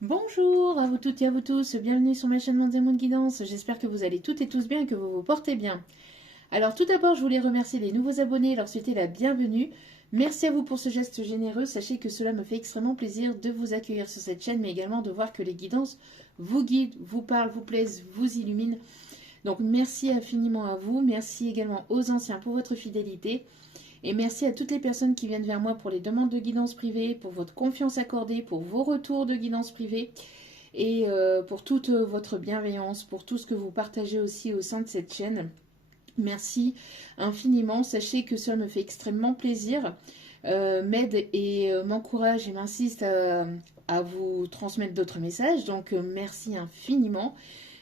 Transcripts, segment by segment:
Bonjour à vous toutes et à vous tous, bienvenue sur ma chaîne Monde Guidance, j'espère que vous allez toutes et tous bien et que vous vous portez bien. Alors tout d'abord je voulais remercier les nouveaux abonnés et leur souhaiter la bienvenue. Merci à vous pour ce geste généreux, sachez que cela me fait extrêmement plaisir de vous accueillir sur cette chaîne mais également de voir que les guidances vous guident, vous parlent, vous plaisent, vous illuminent. Donc merci infiniment à vous, merci également aux anciens pour votre fidélité. Et merci à toutes les personnes qui viennent vers moi pour les demandes de guidance privée, pour votre confiance accordée, pour vos retours de guidance privée et pour toute votre bienveillance, pour tout ce que vous partagez aussi au sein de cette chaîne. Merci infiniment. Sachez que cela me fait extrêmement plaisir, m'aide et m'encourage et m'insiste à vous transmettre d'autres messages. Donc merci infiniment.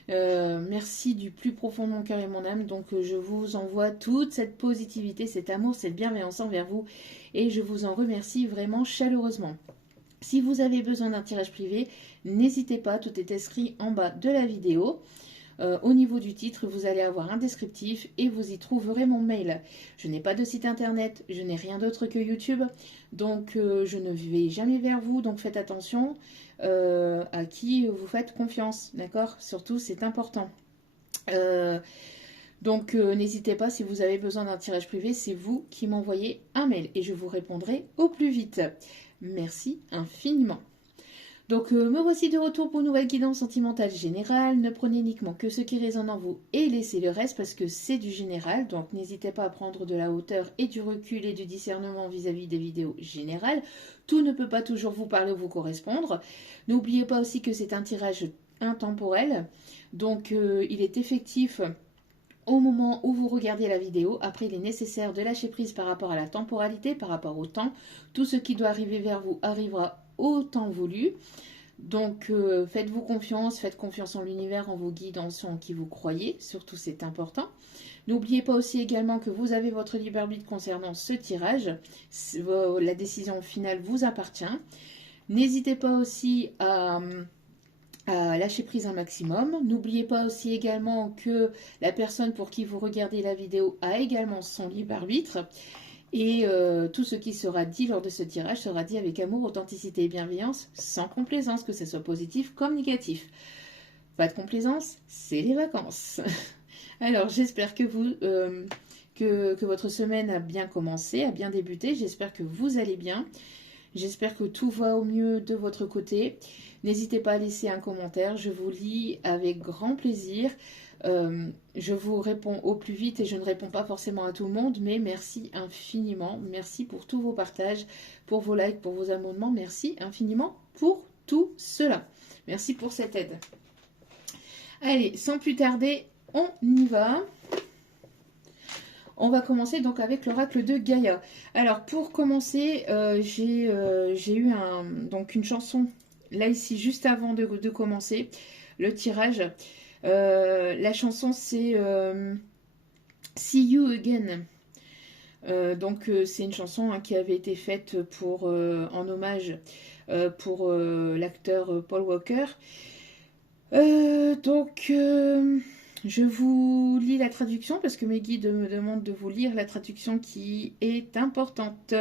Merci du plus profond de mon cœur et mon âme. Donc je vous envoie toute cette positivité, cet amour, cette bienveillance envers vous et je vous en remercie vraiment chaleureusement. Si vous avez besoin d'un tirage privé, n'hésitez pas, tout est inscrit en bas de la vidéo. Au niveau du titre, vous allez avoir un descriptif et vous y trouverez mon mail. Je n'ai pas de site internet, je n'ai rien d'autre que YouTube, donc je ne vais jamais vers vous, donc faites attention à qui vous faites confiance, d'accord? Surtout, c'est important. Donc n'hésitez pas, si vous avez besoin d'un tirage privé, c'est vous qui m'envoyez un mail et je vous répondrai au plus vite. Merci infiniment. Donc me voici de retour pour une nouvelle guidance sentimentale générale. Ne prenez uniquement que ce qui résonne en vous et laissez le reste parce que c'est du général. Donc n'hésitez pas à prendre de la hauteur et du recul et du discernement vis-à-vis des vidéos générales. Tout ne peut pas toujours vous parler ou vous correspondre. N'oubliez pas aussi que c'est un tirage intemporel. Donc il est effectif au moment où vous regardez la vidéo. Après, il est nécessaire de lâcher prise par rapport à la temporalité, par rapport au temps. Tout ce qui doit arriver vers vous arrivera au temps voulu. Donc, faites-vous confiance, faites confiance en l'univers, en vos guides, en ceux en qui vous croyez. Surtout, c'est important. N'oubliez pas aussi également que vous avez votre libre arbitre concernant ce tirage. La décision finale vous appartient. N'hésitez pas aussi à lâcher prise un maximum. N'oubliez pas aussi également que la personne pour qui vous regardez la vidéo a également son libre arbitre. Et tout ce qui sera dit lors de ce tirage sera dit avec amour, authenticité et bienveillance, sans complaisance, que ce soit positif comme négatif. Pas de complaisance, c'est les vacances. Alors j'espère que que votre semaine a bien commencé, a bien débuté. J'espère que vous allez bien. J'espère que tout va au mieux de votre côté. N'hésitez pas à laisser un commentaire, je vous lis avec grand plaisir. Je vous réponds au plus vite et je ne réponds pas forcément à tout le monde, mais merci infiniment. Merci pour tous vos partages, pour vos likes, pour vos abonnements. Merci infiniment pour tout cela. Merci pour cette aide. Allez, sans plus tarder, on y va. On va commencer donc avec l'oracle de Gaïa. Alors pour commencer, j'ai eu donc une chanson là ici juste avant de commencer le tirage. La chanson c'est See You Again. Donc c'est une chanson qui avait été faite en hommage pour l'acteur Paul Walker. Je vous lis la traduction parce que mes guides me demandent de vous lire la traduction qui est importante.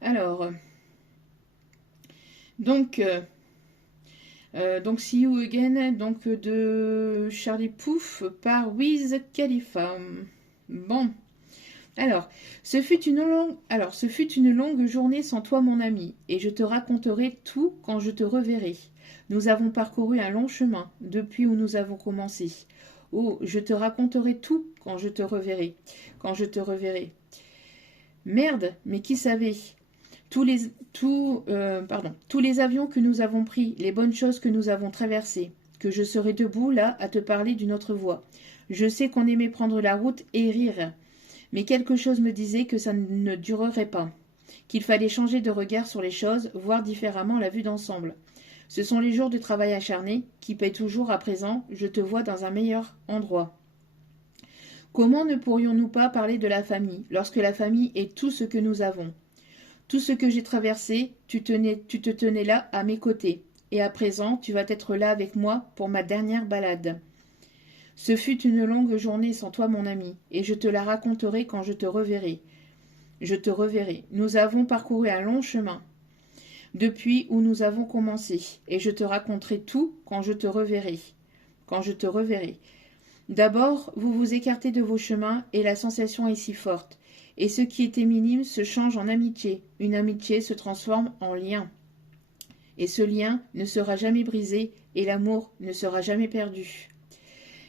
Alors, donc See You Again, donc de Charlie Puth par Wiz Khalifa. Bon, ce fut une longue journée sans toi, mon ami, et je te raconterai tout quand je te reverrai. Nous avons parcouru un long chemin depuis où nous avons commencé. Oh, je te raconterai tout quand je te reverrai. Quand je te reverrai. Merde, mais qui savait? Tous les avions que nous avons pris, les bonnes choses que nous avons traversées, que je serai debout là à te parler d'une autre voix. Je sais qu'on aimait prendre la route et rire, mais quelque chose me disait que ça ne durerait pas, qu'il fallait changer de regard sur les choses, voir différemment la vue d'ensemble. Ce sont les jours de travail acharné qui paient toujours à présent, je te vois dans un meilleur endroit. Comment ne pourrions-nous pas parler de la famille, lorsque la famille est tout ce que nous avons? Tout ce que j'ai traversé, tu te tenais là à mes côtés, et à présent tu vas être là avec moi pour ma dernière balade. Ce fut une longue journée sans toi, mon ami, et je te la raconterai quand je te reverrai. Je te reverrai. Nous avons parcouru un long chemin. depuis où nous avons commencé, et je te raconterai tout quand je te reverrai. Quand je te reverrai. D'abord, vous vous écartez de vos chemins, et la sensation est si forte. Et ce qui était minime se change en amitié. Une amitié se transforme en lien. Et ce lien ne sera jamais brisé, et l'amour ne sera jamais perdu.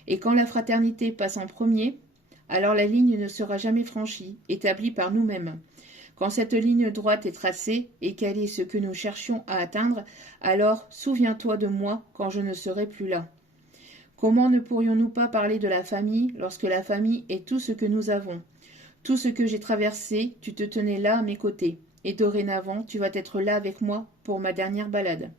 Et quand la fraternité passe en premier, alors la ligne ne sera jamais franchie, établie par nous-mêmes. Quand cette ligne droite est tracée et qu'elle est ce que nous cherchions à atteindre, alors souviens-toi de moi quand je ne serai plus là. Comment ne pourrions-nous pas parler de la famille lorsque la famille est tout ce que nous avons? Tout ce que j'ai traversé, tu te tenais là à mes côtés, et dorénavant tu vas être là avec moi pour ma dernière balade.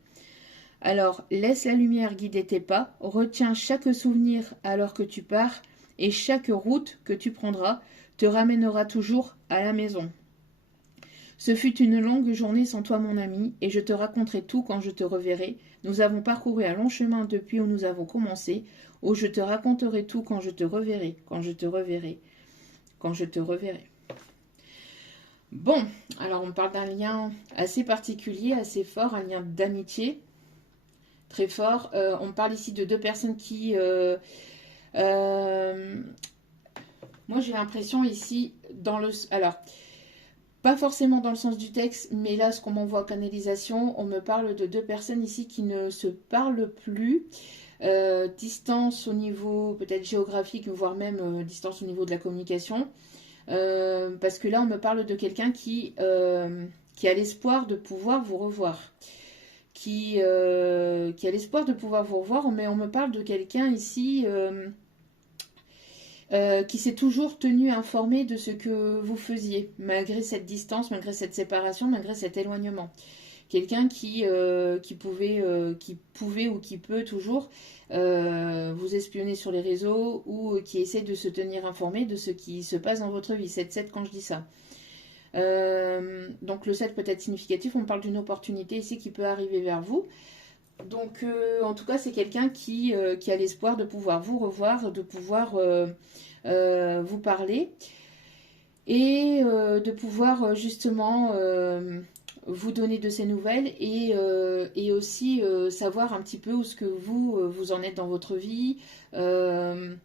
Alors laisse la lumière guider tes pas, retiens chaque souvenir alors que tu pars, et chaque route que tu prendras te ramènera toujours à la maison. Ce fut une longue journée sans toi, mon ami, et je te raconterai tout quand je te reverrai. Nous avons parcouru un long chemin depuis où nous avons commencé. Oh, je te raconterai tout quand je te reverrai, quand je te reverrai, quand je te reverrai. Bon, alors on parle d'un lien assez particulier, assez fort, un lien d'amitié très fort. On parle ici de deux personnes qui... moi j'ai l'impression ici, dans le... Alors... Pas forcément dans le sens du texte, mais là, ce qu'on m'envoie en canalisation, on me parle de deux personnes ici qui ne se parlent plus. Distance au niveau peut-être géographique, voire même distance au niveau de la communication. Parce que là, on me parle de quelqu'un qui a l'espoir de pouvoir vous revoir. Qui a l'espoir de pouvoir vous revoir, mais on me parle de quelqu'un ici... qui s'est toujours tenu informé de ce que vous faisiez, malgré cette distance, malgré cette séparation, malgré cet éloignement. Quelqu'un qui pouvait ou qui peut toujours vous espionner sur les réseaux ou qui essaie de se tenir informé de ce qui se passe dans votre vie. 7-7 quand je dis ça. Donc le 7 peut être significatif, on parle d'une opportunité ici qui peut arriver vers vous. Donc, en tout cas, c'est quelqu'un qui a l'espoir de pouvoir vous revoir, de pouvoir vous parler et de pouvoir justement vous donner de ses nouvelles et aussi savoir un petit peu où ce que vous en êtes dans votre vie, ce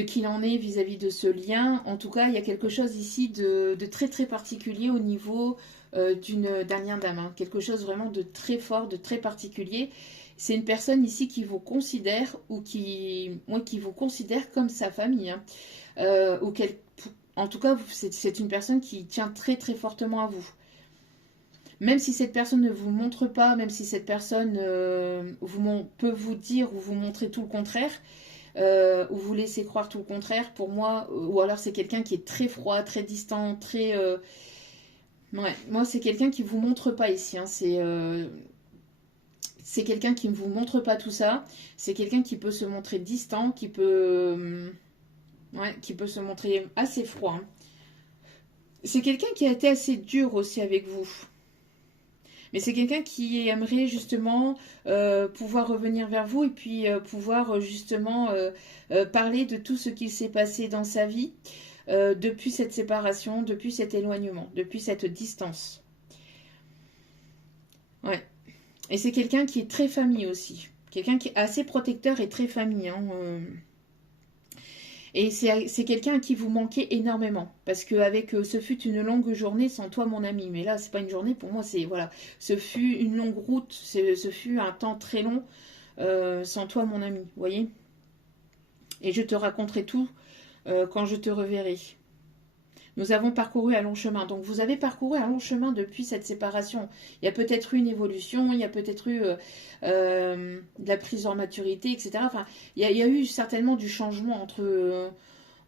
qu'il en est vis-à-vis de ce lien. En tout cas, il y a quelque chose ici de très très particulier au niveau d'un lien d'âme, hein. Quelque chose vraiment de très fort, de très particulier. C'est une personne ici qui vous considère ou qui vous considère comme sa famille, hein. En tout cas, c'est une personne qui tient très très fortement à vous. Même si cette personne ne vous montre pas, même si cette personne peut vous dire ou vous montrer tout le contraire, ou vous laisser croire tout le contraire, pour moi, ou alors c'est quelqu'un qui est très froid, très distant, très... Ouais, moi c'est quelqu'un qui vous montre pas ici, hein. C'est quelqu'un qui ne vous montre pas tout ça. C'est quelqu'un qui peut se montrer distant, qui peut se montrer assez froid, hein. C'est quelqu'un qui a été assez dur aussi avec vous. Mais c'est quelqu'un qui aimerait justement pouvoir revenir vers vous et puis pouvoir justement parler de tout ce qui s'est passé dans sa vie depuis cette séparation, depuis cet éloignement, depuis cette distance. Ouais. Et c'est quelqu'un qui est très famille aussi. Quelqu'un qui est assez protecteur et très famille, hein. Et c'est quelqu'un à qui vous manquez énormément. Parce qu'avec ce fut une longue journée sans toi, mon ami. Mais là, c'est pas une journée, pour moi, c'est... Voilà. Ce fut une longue route, ce fut un temps très long sans toi, mon ami. Vous voyez? Et je te raconterai tout quand je te reverrai. Nous avons parcouru un long chemin. Donc, vous avez parcouru un long chemin depuis cette séparation. Il y a peut-être eu une évolution, il y a peut-être eu de la prise en maturité, etc. Enfin, il y a eu certainement du changement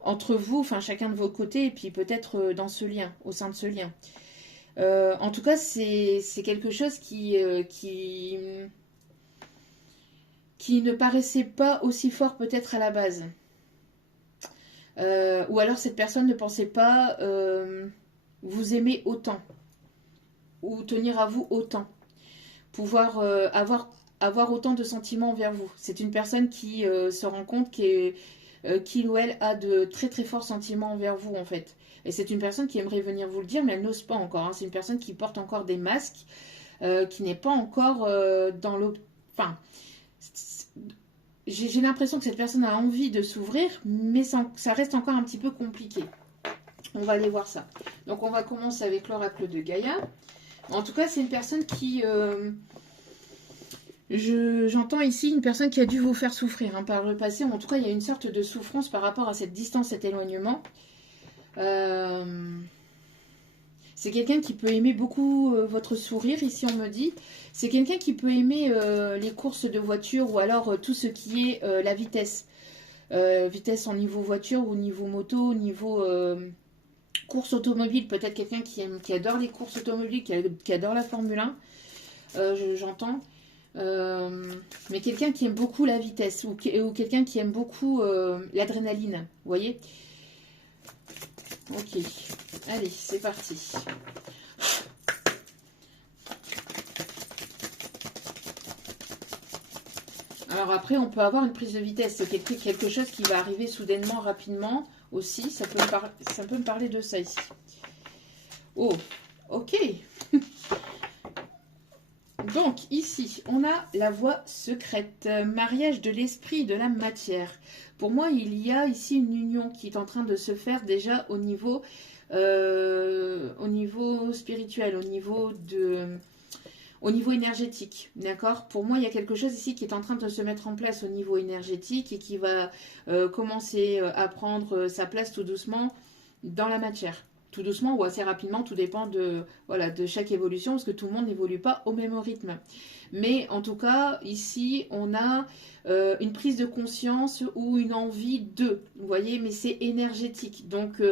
entre vous, enfin, chacun de vos côtés, et puis peut-être dans ce lien, au sein de ce lien. En tout cas, c'est quelque chose qui ne paraissait pas aussi fort peut-être à la base. Ou alors cette personne ne pensait pas vous aimer autant ou tenir à vous autant, pouvoir avoir autant de sentiments envers vous. C'est une personne qui se rend compte qu'il ou elle a de très très forts sentiments envers vous en fait. Et c'est une personne qui aimerait venir vous le dire, mais elle n'ose pas encore. Hein. C'est une personne qui porte encore des masques, qui n'est pas encore dans l'eau. Enfin, j'ai l'impression que cette personne a envie de s'ouvrir, mais ça reste encore un petit peu compliqué. On va aller voir ça. Donc on va commencer avec l'oracle de Gaïa. En tout cas, c'est une personne qui... j'entends ici une personne qui a dû vous faire souffrir hein, par le passé. En tout cas, il y a une sorte de souffrance par rapport à cette distance, cet éloignement. C'est quelqu'un qui peut aimer beaucoup votre sourire, ici on me dit. C'est quelqu'un qui peut aimer les courses de voiture ou alors tout ce qui est la vitesse. Vitesse en niveau voiture ou niveau moto, niveau course automobile. Peut-être quelqu'un qui adore les courses automobiles, qui adore la Formule 1. J'entends. Mais quelqu'un qui aime beaucoup la vitesse ou quelqu'un qui aime beaucoup l'adrénaline. Vous voyez ? Ok, allez, c'est parti. Alors après, on peut avoir une prise de vitesse. C'est quelque chose qui va arriver soudainement, rapidement aussi. Ça peut me parler de ça ici. Oh, ok. Donc, ici, on a la voie secrète, mariage de l'esprit et de la matière. Pour moi, il y a ici une union qui est en train de se faire déjà au niveau spirituel, au niveau énergétique. D'accord ? Pour moi, il y a quelque chose ici qui est en train de se mettre en place au niveau énergétique et qui va commencer à prendre sa place tout doucement dans la matière. Tout doucement ou assez rapidement, tout dépend de chaque évolution, parce que tout le monde n'évolue pas au même rythme. Mais en tout cas, ici, on a une prise de conscience ou une envie de, vous voyez, mais c'est énergétique. Donc,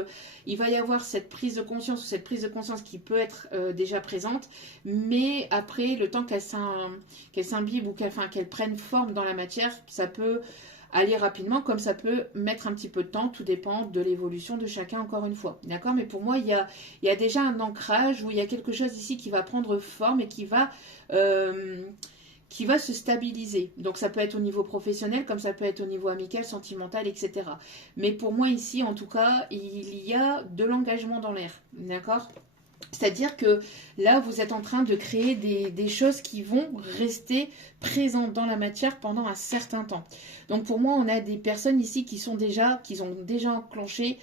il va y avoir cette prise de conscience ou cette prise de conscience qui peut être déjà présente, mais après, le temps qu'elle s'imbibe ou qu'elle prenne forme dans la matière, ça peut aller rapidement, comme ça peut mettre un petit peu de temps, tout dépend de l'évolution de chacun encore une fois, d'accord? Mais pour moi, il y a déjà un ancrage où il y a quelque chose ici qui va prendre forme et qui va se stabiliser. Donc ça peut être au niveau professionnel, comme ça peut être au niveau amical, sentimental, etc. Mais pour moi ici, en tout cas, il y a de l'engagement dans l'air, d'accord? C'est-à-dire que là, vous êtes en train de créer des choses qui vont rester présentes dans la matière pendant un certain temps. Donc pour moi, on a des personnes ici qui ont déjà enclenché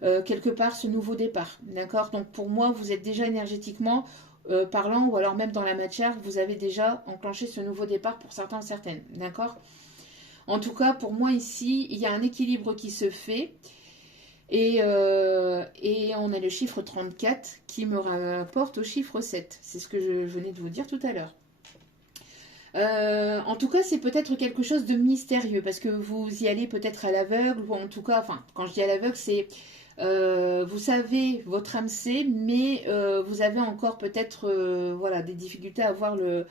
quelque part ce nouveau départ. D'accord ? Donc pour moi, vous êtes déjà énergétiquement parlant, ou alors même dans la matière, vous avez déjà enclenché ce nouveau départ pour certains ou certaines. D'accord ? En tout cas, pour moi ici, il y a un équilibre qui se fait. Et on a le chiffre 34 qui me rapporte au chiffre 7. C'est ce que je venais de vous dire tout à l'heure. En tout cas, c'est peut-être quelque chose de mystérieux parce que vous y allez peut-être à l'aveugle, ou en tout cas, enfin, quand je dis à l'aveugle, c'est vous savez votre âme sait, mais vous avez encore peut-être des difficultés à voir le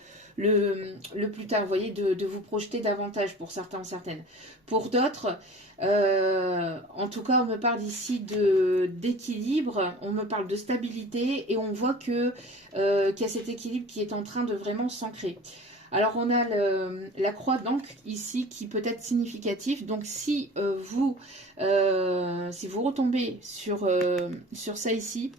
plus tard, vous voyez, de vous projeter davantage pour certains, certaines. Pour d'autres, en tout cas, on me parle ici d'équilibre, on me parle de stabilité et on voit qu'il y a cet équilibre qui est en train de vraiment s'ancrer. Alors on a la croix d'encre ici qui peut être significatif. Donc si vous retombez sur ça ici,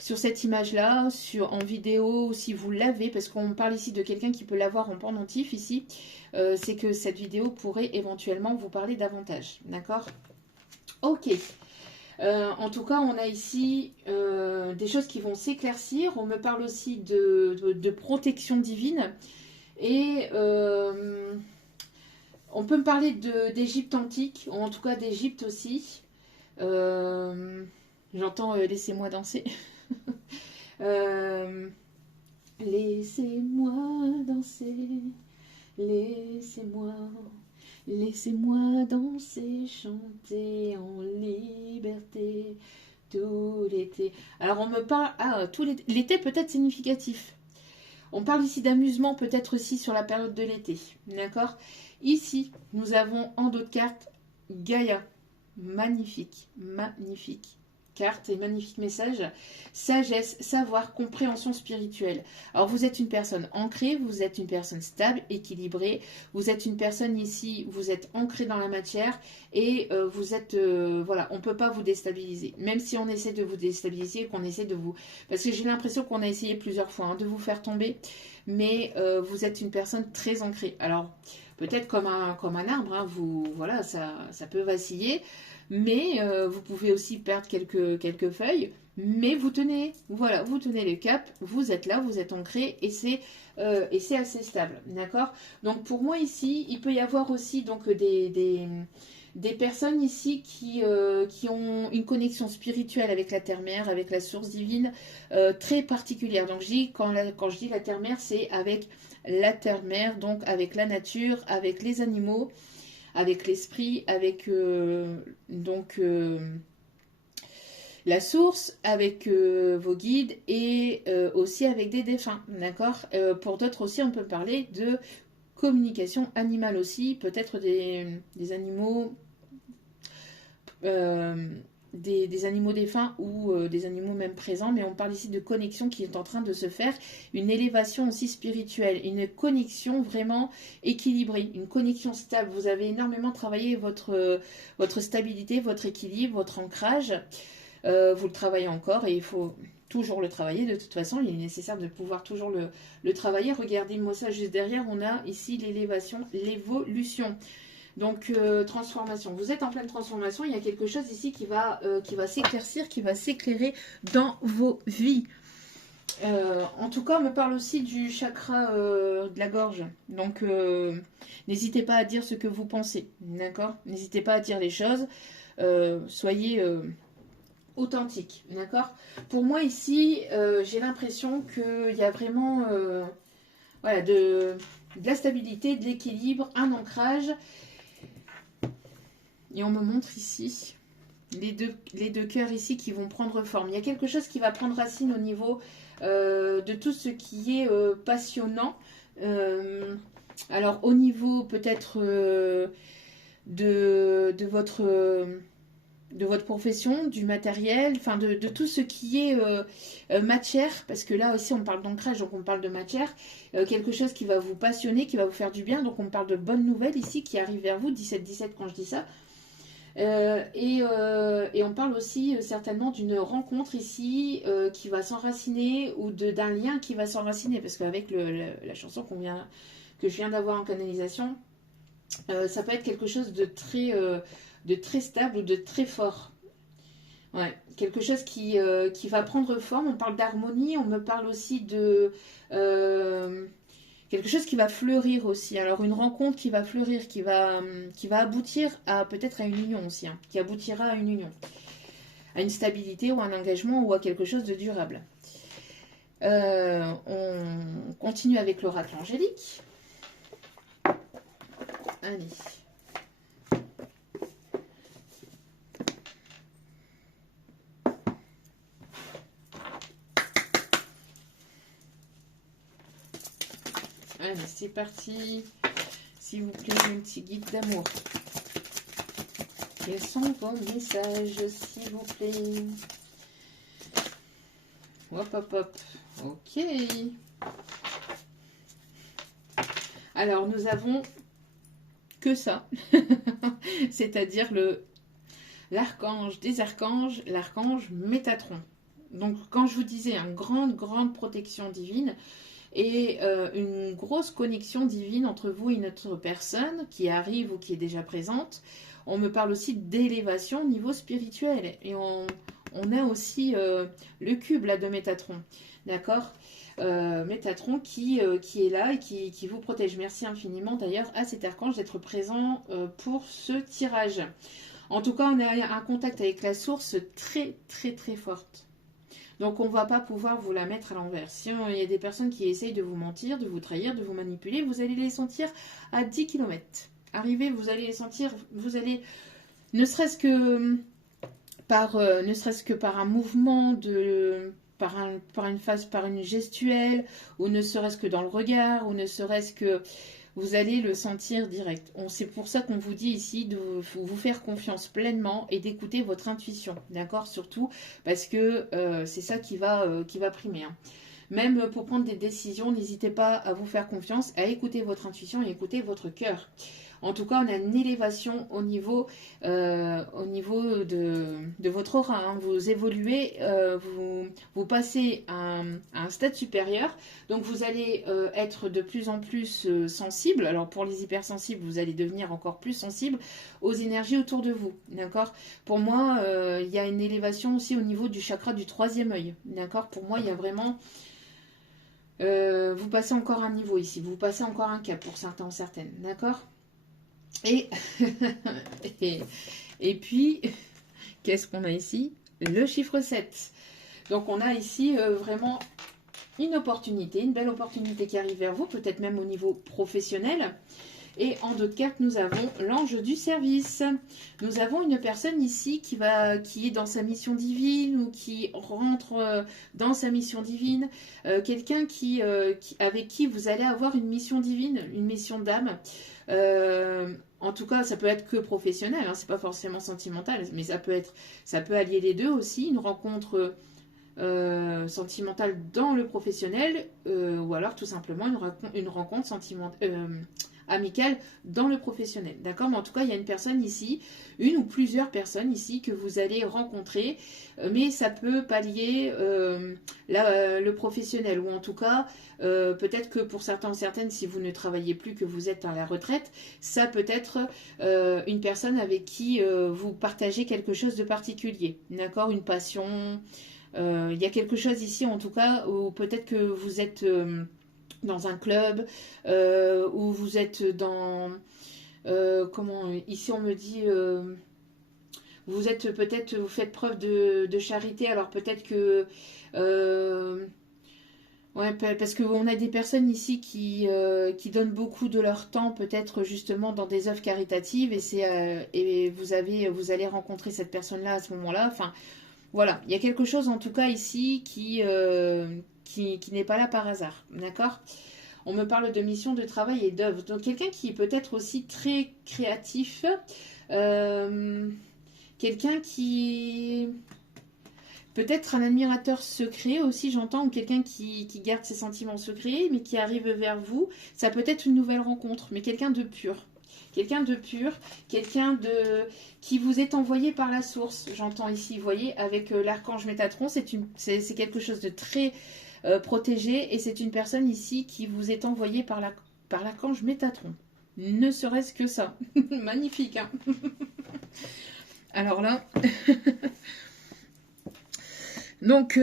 sur cette image-là, en vidéo, si vous l'avez, parce qu'on parle ici de quelqu'un qui peut l'avoir en pendentif ici, c'est que cette vidéo pourrait éventuellement vous parler davantage. D'accord ? Ok. En tout cas, on a ici des choses qui vont s'éclaircir. On me parle aussi de protection divine. Et on peut me parler d'Égypte antique, ou en tout cas d'Égypte aussi. J'entends laissez-moi danser. Laissez-moi danser, laissez-moi danser, chanter en liberté tout l'été. Alors on me parle, tout l'été peut être significatif. On parle ici d'amusement peut-être aussi sur la période de l'été, d'accord? Ici, nous avons en dos de carte Gaïa, magnifique, magnifique. carte et magnifique message. Sagesse, savoir, compréhension spirituelle. Alors vous êtes une personne ancrée, vous êtes une personne stable, équilibrée. Vous êtes une personne ici, vous êtes ancrée dans la matière et vous êtes, voilà, on ne peut pas vous déstabiliser. Même si on essaie de vous déstabiliser, qu'on essaie de vous... Parce que j'ai l'impression qu'on a essayé plusieurs fois de vous faire tomber, mais vous êtes une personne très ancrée. Alors peut-être comme un arbre, vous, voilà, ça peut vaciller. Mais vous pouvez aussi perdre quelques feuilles, mais vous tenez, voilà, vous tenez le cap, vous êtes là, vous êtes ancré et c'est assez stable, d'accord? Donc pour moi ici, il peut y avoir aussi donc des personnes ici qui ont une connexion spirituelle avec la terre-mère, avec la source divine très particulière. Donc je dis, quand je dis la terre-mère, c'est avec la terre-mère, donc avec la nature, avec les animaux, avec l'esprit, avec la source, avec vos guides et aussi avec des défunts, d'accord. Pour d'autres aussi, on peut parler de communication animale aussi, peut-être des animaux, des animaux défunts ou des animaux même présents, mais on parle ici de connexion qui est en train de se faire, une élévation aussi spirituelle, une connexion vraiment équilibrée, une connexion stable. Vous avez énormément travaillé votre stabilité, votre équilibre, votre ancrage. Vous le travaillez encore et il faut toujours le travailler. De toute façon, il est nécessaire de pouvoir toujours le travailler. Regardez-moi ça juste derrière, on a ici l'élévation, l'évolution. Donc, transformation. Vous êtes en pleine transformation. Il y a quelque chose ici qui va s'éclaircir, qui va s'éclairer dans vos vies. En tout cas, on me parle aussi du chakra de la gorge. Donc, n'hésitez pas à dire ce que vous pensez. D'accord? N'hésitez pas à dire les choses. Soyez authentique. D'accord? Pour moi, ici, j'ai l'impression qu'il y a vraiment voilà, de la stabilité, de l'équilibre, un ancrage. Et on me montre ici les deux cœurs ici qui vont prendre forme. Il y a quelque chose qui va prendre racine au niveau de tout ce qui est passionnant. Alors au niveau peut-être de votre profession, du matériel, enfin de tout ce qui est matière, parce que là aussi on parle d'ancrage, donc on parle de matière, quelque chose qui va vous passionner, qui va vous faire du bien, donc on parle de bonnes nouvelles ici qui arrivent vers vous, 17-17 quand je dis ça. Et on parle aussi certainement d'une rencontre ici qui va s'enraciner ou d'un lien qui va s'enraciner, parce qu'avec la chanson que je viens d'avoir en canalisation, ça peut être quelque chose de très stable ou de très fort. Ouais, quelque chose qui va prendre forme. On parle d'harmonie, on me parle aussi de quelque chose qui va fleurir aussi. Alors une rencontre qui va fleurir, qui va aboutir à peut-être à une union aussi, hein, qui aboutira à une union, à une stabilité ou un engagement ou à quelque chose de durable. On continue avec l'oracle angélique. Allez. Allez, c'est parti. S'il vous plaît, un petit guide d'amour. Quels sont vos messages, s'il vous plaît? Hop, hop, hop. Ok. Alors, nous avons que ça. C'est-à-dire l'archange des archanges, l'archange Métatron. Donc, quand je vous disais une grande protection divine, et une grosse connexion divine entre vous et notre personne qui arrive ou qui est déjà présente. On me parle aussi d'élévation au niveau spirituel. Et on a aussi le cube là, de Métatron. D'accord? Métatron qui est là et qui vous protège. Merci infiniment d'ailleurs à cet archange d'être présent pour ce tirage. En tout cas, on a un contact avec la source très forte. Donc, on ne va pas pouvoir vous la mettre à l'envers. Si il y a des personnes qui essayent de vous mentir, de vous trahir, de vous manipuler, vous allez les sentir à 10 km. Arrivez, vous allez les sentir, vous allez, ne serait-ce que par un mouvement de par une phase, par une gestuelle, ou ne serait-ce que dans le regard, ou ne serait-ce que vous allez le sentir direct. C'est pour ça qu'on vous dit ici de vous faire confiance pleinement et d'écouter votre intuition, d'accord? Surtout parce que c'est ça qui va primer, hein. Même pour prendre des décisions, n'hésitez pas à vous faire confiance, à écouter votre intuition et écouter votre cœur. En tout cas, on a une élévation au niveau de votre aura, hein. Vous évoluez, vous passez à un stade supérieur. Donc, vous allez être de plus en plus sensible. Alors, pour les hypersensibles, vous allez devenir encore plus sensible aux énergies autour de vous. D'accord? Pour moi, il y a une élévation aussi au niveau du chakra du troisième œil. D'accord? Pour moi, il y a vraiment... vous passez encore un niveau ici. Vous passez encore un cap pour certains, certaines. D'accord? Et, et puis, qu'est-ce qu'on a ici? Le chiffre 7. Donc, on a ici vraiment une opportunité, une belle opportunité qui arrive vers vous, peut-être même au niveau professionnel. Et en d'autres cartes, nous avons l'ange du service. Nous avons une personne ici qui est dans sa mission divine ou qui rentre dans sa mission divine. Quelqu'un avec qui vous allez avoir une mission divine, une mission d'âme. En tout cas, ça peut être que professionnel, hein, c'est pas forcément sentimental, mais ça peut allier les deux aussi, une rencontre sentimentale dans le professionnel, ou alors tout simplement une rencontre amicale dans le professionnel. D'accord? Mais en tout cas, il y a une personne ici, une ou plusieurs personnes ici que vous allez rencontrer, mais ça peut pallier le professionnel, ou en tout cas, peut-être que pour certains ou certaines, si vous ne travaillez plus, que vous êtes à la retraite, ça peut être une personne avec qui vous partagez quelque chose de particulier. D'accord? Une passion. Il y a quelque chose ici, en tout cas, où peut-être que vous êtes dans un club, où vous êtes dans... ici on me dit... vous êtes peut-être, vous faites preuve de charité, alors peut-être que... ouais, parce qu'on a des personnes ici qui donnent beaucoup de leur temps, peut-être justement dans des œuvres caritatives, et vous allez rencontrer cette personne-là à ce moment-là. Enfin, voilà, il y a quelque chose en tout cas ici qui n'est pas là par hasard, d'accord? On me parle de mission de travail et d'œuvre. Donc quelqu'un qui est peut-être aussi très créatif, quelqu'un qui... Peut-être un admirateur secret aussi, j'entends, ou quelqu'un qui garde ses sentiments secrets, mais qui arrive vers vous. Ça peut être une nouvelle rencontre, mais quelqu'un de pur. Quelqu'un de pur, qui vous est envoyé par la source. J'entends ici, vous voyez, avec l'archange Métatron, c'est quelque chose de très protégé, et c'est une personne ici qui vous est envoyée par l'archange Métatron. Ne serait-ce que ça. Magnifique, hein. Alors là... Donc,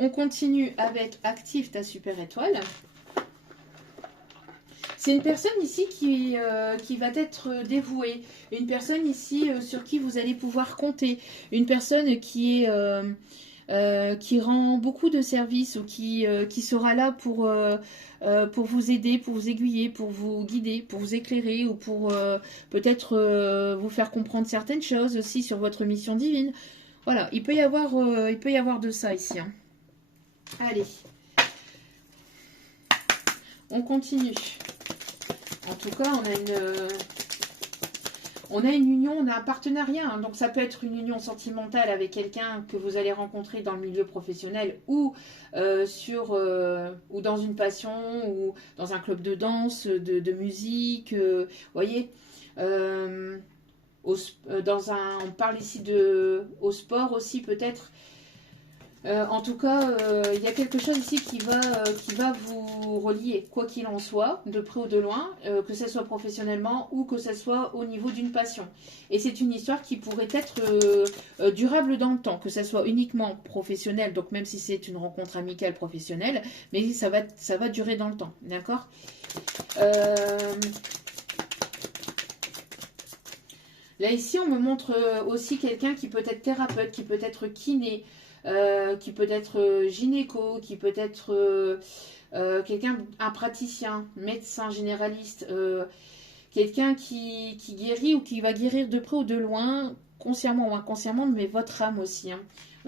on continue avec Active ta super étoile. C'est une personne ici qui va être dévouée. Une personne ici sur qui vous allez pouvoir compter. Une personne qui rend beaucoup de services, ou qui sera là pour vous aider, pour vous aiguiller, pour vous guider, pour vous éclairer, ou pour peut-être vous faire comprendre certaines choses aussi sur votre mission divine. Voilà, il peut y avoir de ça ici, hein. Allez, on continue. En tout cas, on a une union, on a un partenariat, hein. Donc ça peut être une union sentimentale avec quelqu'un que vous allez rencontrer dans le milieu professionnel, ou ou dans une passion, ou dans un club de danse, de musique, voyez. On parle ici au sport aussi peut-être. En tout cas, il y a quelque chose ici qui va vous relier, quoi qu'il en soit, de près ou de loin, que ce soit professionnellement ou que ce soit au niveau d'une passion. Et c'est une histoire qui pourrait être durable dans le temps, que ce soit uniquement professionnel, donc même si c'est une rencontre amicale professionnelle, mais ça va durer dans le temps, d'accord? Là, ici, on me montre aussi quelqu'un qui peut être thérapeute, qui peut être kiné, qui peut être gynéco, qui peut être un praticien, médecin généraliste, quelqu'un qui guérit ou qui va guérir de près ou de loin, consciemment ou inconsciemment, mais votre âme aussi. Hein.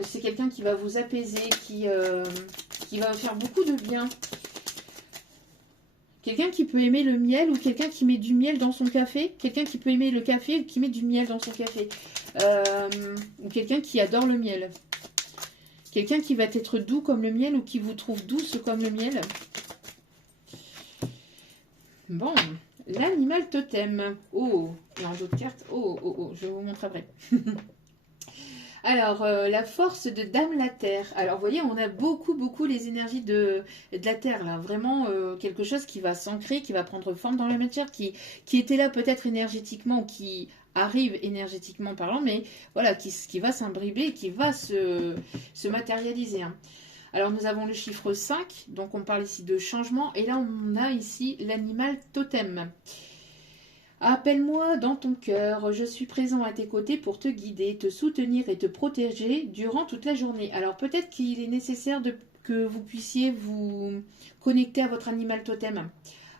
C'est quelqu'un qui va vous apaiser, qui va faire beaucoup de bien. Quelqu'un qui peut aimer le miel ou quelqu'un qui met du miel dans son café. Quelqu'un qui peut aimer le café ou qui met du miel dans son café. Ou quelqu'un qui adore le miel. Quelqu'un qui va être doux comme le miel ou qui vous trouve douce comme le miel. Bon, l'animal totem. Oh, il y a d'autres cartes. Oh, je vais vous montrer après. Alors, la force de Dame la Terre. Alors, vous voyez, on a beaucoup les énergies de la Terre, là. Vraiment, quelque chose qui va s'ancrer, qui va prendre forme dans la matière, qui était là peut-être énergétiquement, qui arrive énergétiquement parlant, mais voilà, qui va s'imbriber, qui va se matérialiser. Hein. Alors, nous avons le chiffre 5, donc on parle ici de changement, et là, on a ici l'animal totem. Appelle-moi dans ton cœur, je suis présent à tes côtés pour te guider, te soutenir et te protéger durant toute la journée. Alors peut-être qu'il est nécessaire que vous puissiez vous connecter à votre animal totem.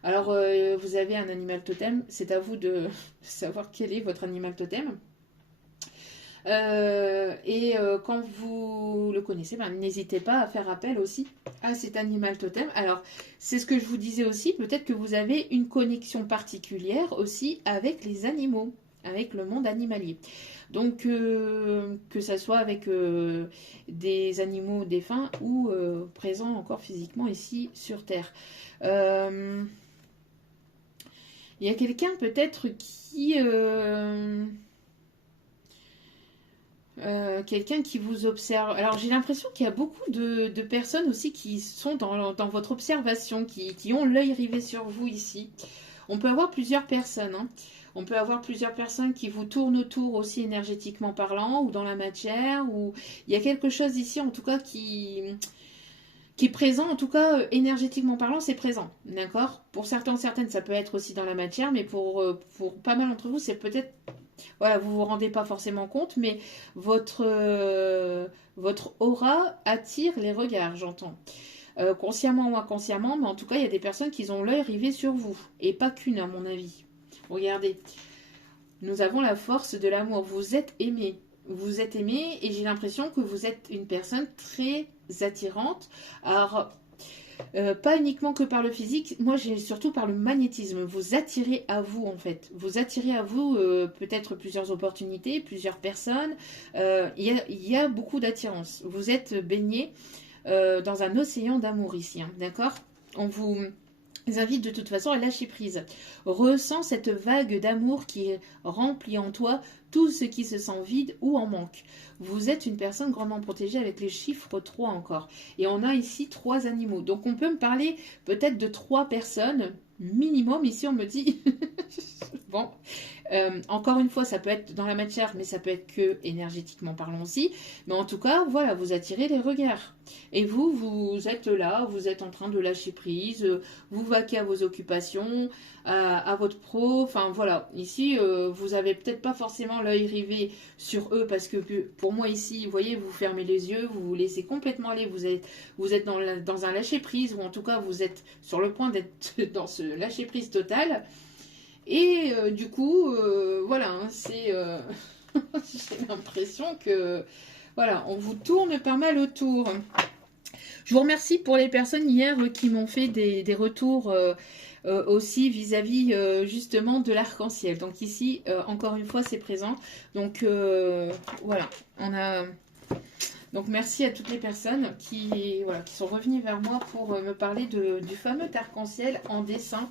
Alors vous avez un animal totem, c'est à vous de savoir quel est votre animal totem. Quand vous le connaissez, ben, n'hésitez pas à faire appel aussi à cet animal totem. Alors, c'est ce que je vous disais aussi, peut-être que vous avez une connexion particulière aussi avec les animaux, avec le monde animalier. Donc, que ça soit avec des animaux défunts ou présents encore physiquement ici sur Terre. Il y a quelqu'un peut-être qui... quelqu'un qui vous observe. Alors j'ai l'impression qu'il y a beaucoup de personnes aussi qui sont dans votre observation, qui ont l'œil rivé sur vous ici. On peut avoir plusieurs personnes. Hein. On peut avoir plusieurs personnes qui vous tournent autour aussi énergétiquement parlant ou dans la matière. Ou il y a quelque chose ici en tout cas qui est présent, en tout cas énergétiquement parlant, c'est présent. D'accord. Pour certains, certaines, ça peut être aussi dans la matière, mais pour pas mal d'entre vous, c'est peut-être... Voilà, vous vous rendez pas forcément compte, mais votre aura attire les regards, j'entends. Consciemment ou inconsciemment, mais en tout cas, il y a des personnes qui ont l'œil rivé sur vous. Et pas qu'une, à mon avis. Regardez. Nous avons la force de l'amour. Vous êtes aimé. Vous êtes aimé et j'ai l'impression que vous êtes une personne très attirante. Alors... pas uniquement que par le physique, moi j'ai surtout par le magnétisme. Vous attirez à vous en fait. Vous attirez à vous peut-être plusieurs opportunités, plusieurs personnes. Il y a beaucoup d'attirance. Vous êtes baigné dans un océan d'amour ici, hein, d'accord. On vous invite de toute façon à lâcher prise. Ressens cette vague d'amour qui remplit en toi tout ce qui se sent vide ou en manque. Vous êtes une personne grandement protégée avec les chiffres 3 encore. Et on a ici 3 animaux. Donc on peut me parler peut-être de 3 personnes minimum. Ici on me dit... bon, encore une fois, ça peut être dans la matière, mais ça peut être que énergétiquement parlant aussi. Mais en tout cas, voilà, vous attirez les regards. Et vous êtes là, vous êtes en train de lâcher prise, vous vaquez à vos occupations, à votre pro. Enfin voilà, ici, vous avez peut-être pas forcément l'œil rivé sur eux parce que pour moi ici, vous voyez, vous fermez les yeux, vous vous laissez complètement aller, vous êtes dans un lâcher prise ou en tout cas vous êtes sur le point d'être dans ce lâcher prise total. Et du coup, voilà, hein, c'est... j'ai l'impression que... Voilà, on vous tourne pas mal autour. Je vous remercie pour les personnes hier qui m'ont fait des retours aussi vis-à-vis justement de l'arc-en-ciel. Donc ici, encore une fois, c'est présent. Donc voilà, on a... Donc merci à toutes les personnes qui sont revenues vers moi pour me parler du fameux arc-en-ciel en dessin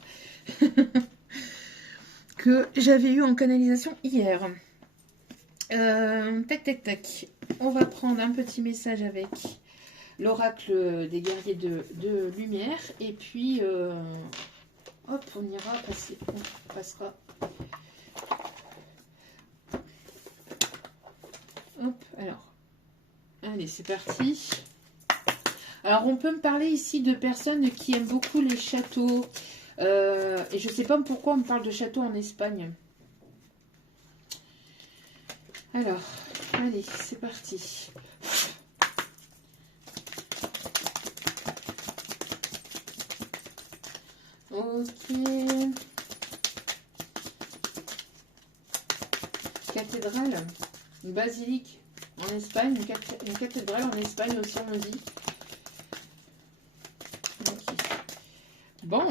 que j'avais eu en canalisation hier. Tac. On va prendre un petit message avec l'oracle des guerriers de lumière. Et puis, hop, on ira passer. On passera. Hop, alors. Allez, c'est parti. Alors, on peut me parler ici de personnes qui aiment beaucoup les châteaux. Et je ne sais pas pourquoi on me parle de château en Espagne. Alors, allez, c'est parti. Ok. Cathédrale. Une basilique en Espagne, une cathédrale en Espagne aussi, on me dit. Okay. Bon.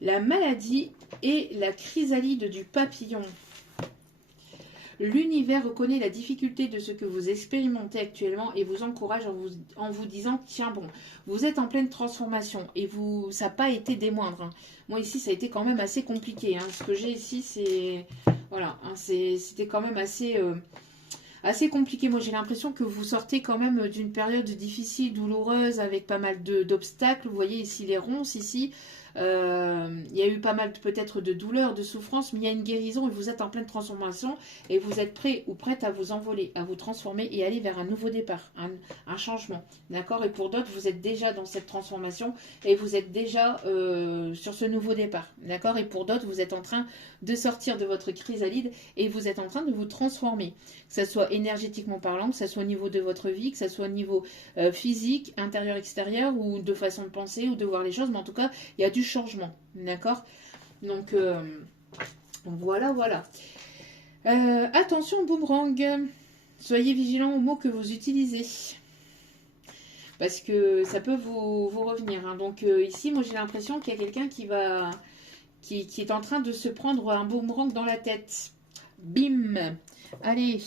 La maladie et la chrysalide du papillon. L'univers reconnaît la difficulté de ce que vous expérimentez actuellement et vous encourage en vous disant, tiens bon, vous êtes en pleine transformation et ça n'a pas été des moindres. Hein. Moi ici, ça a été quand même assez compliqué. Hein. Ce que j'ai ici, c'est... Voilà, hein, c'était quand même assez compliqué. Moi, j'ai l'impression que vous sortez quand même d'une période difficile, douloureuse, avec pas mal d'obstacles. Vous voyez ici les ronces, ici... il y a eu pas mal peut-être de douleurs, de souffrances, mais il y a une guérison et vous êtes en pleine transformation et vous êtes prêt ou prête à vous envoler, à vous transformer et aller vers un nouveau départ, un changement, d'accord? Et pour d'autres, vous êtes déjà dans cette transformation et vous êtes déjà sur ce nouveau départ, d'accord? Et pour d'autres, vous êtes en train de sortir de votre chrysalide et vous êtes en train de vous transformer, que ce soit énergétiquement parlant, que ce soit au niveau de votre vie, que ce soit au niveau physique, intérieur, extérieur, ou de façon de penser ou de voir les choses, mais en tout cas, il y a du changement, d'accord? Donc, voilà, voilà. Attention, boomerang. Soyez vigilant aux mots que vous utilisez. Parce que ça peut vous revenir. Hein. Donc, ici, moi, j'ai l'impression qu'il y a quelqu'un qui est en train de se prendre un boomerang dans la tête. Bim! Allez!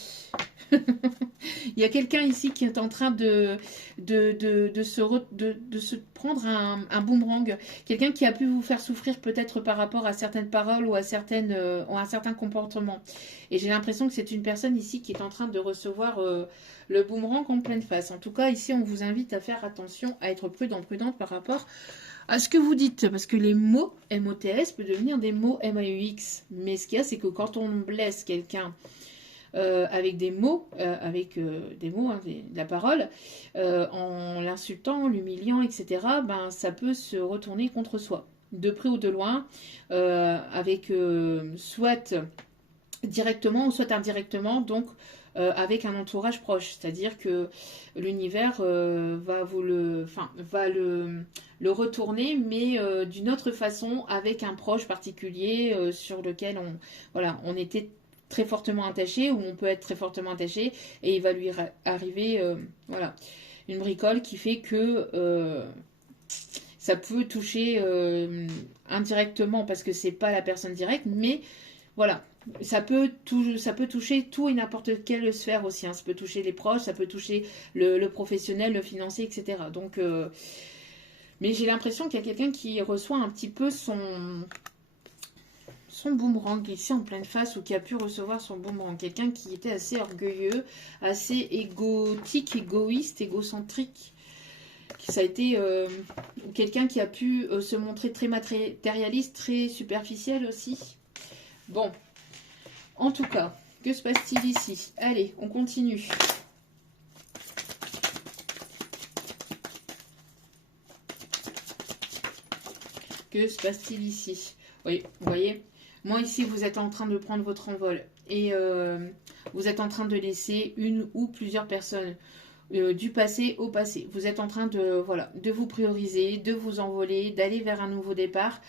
Il y a quelqu'un ici qui est en train de se prendre un boomerang. Quelqu'un qui a pu vous faire souffrir peut-être par rapport à certaines paroles ou à un certain comportement. Et j'ai l'impression que c'est une personne ici qui est en train de recevoir le boomerang en pleine face. En tout cas, ici, on vous invite à faire attention, à être prudente par rapport à ce que vous dites. Parce que les mots MOTS peuvent devenir des mots MAUX. Mais ce qu'il y a, c'est que quand on blesse quelqu'un... avec des mots, hein, de la parole, en l'insultant, l'humiliant, etc., ben, ça peut se retourner contre soi, de près ou de loin, avec soit directement ou soit indirectement, donc avec un entourage proche. C'est-à-dire que l'univers va le retourner, mais d'une autre façon, avec un proche particulier sur lequel on était très fortement attaché, ou on peut être très fortement attaché, et il va lui arriver une bricole qui fait que ça peut toucher indirectement, parce que c'est pas la personne directe, mais voilà, ça peut toucher tout et n'importe quelle sphère aussi, hein. Ça peut toucher les proches, ça peut toucher le professionnel, le financier, etc. Donc, mais j'ai l'impression qu'il y a quelqu'un qui reçoit un petit peu son boomerang ici en pleine face, ou qui a pu recevoir son boomerang. Quelqu'un qui était assez orgueilleux, assez égotique, égoïste, égocentrique. Ça a été quelqu'un qui a pu se montrer très matérialiste, très superficiel aussi. Bon, en tout cas, que se passe-t-il ici? Allez, on continue. Que se passe-t-il ici? Oui, vous voyez, moi ici, vous êtes en train de prendre votre envol et vous êtes en train de laisser une ou plusieurs personnes du passé au passé. Vous êtes en train de vous prioriser, de vous envoler, d'aller vers un nouveau départ.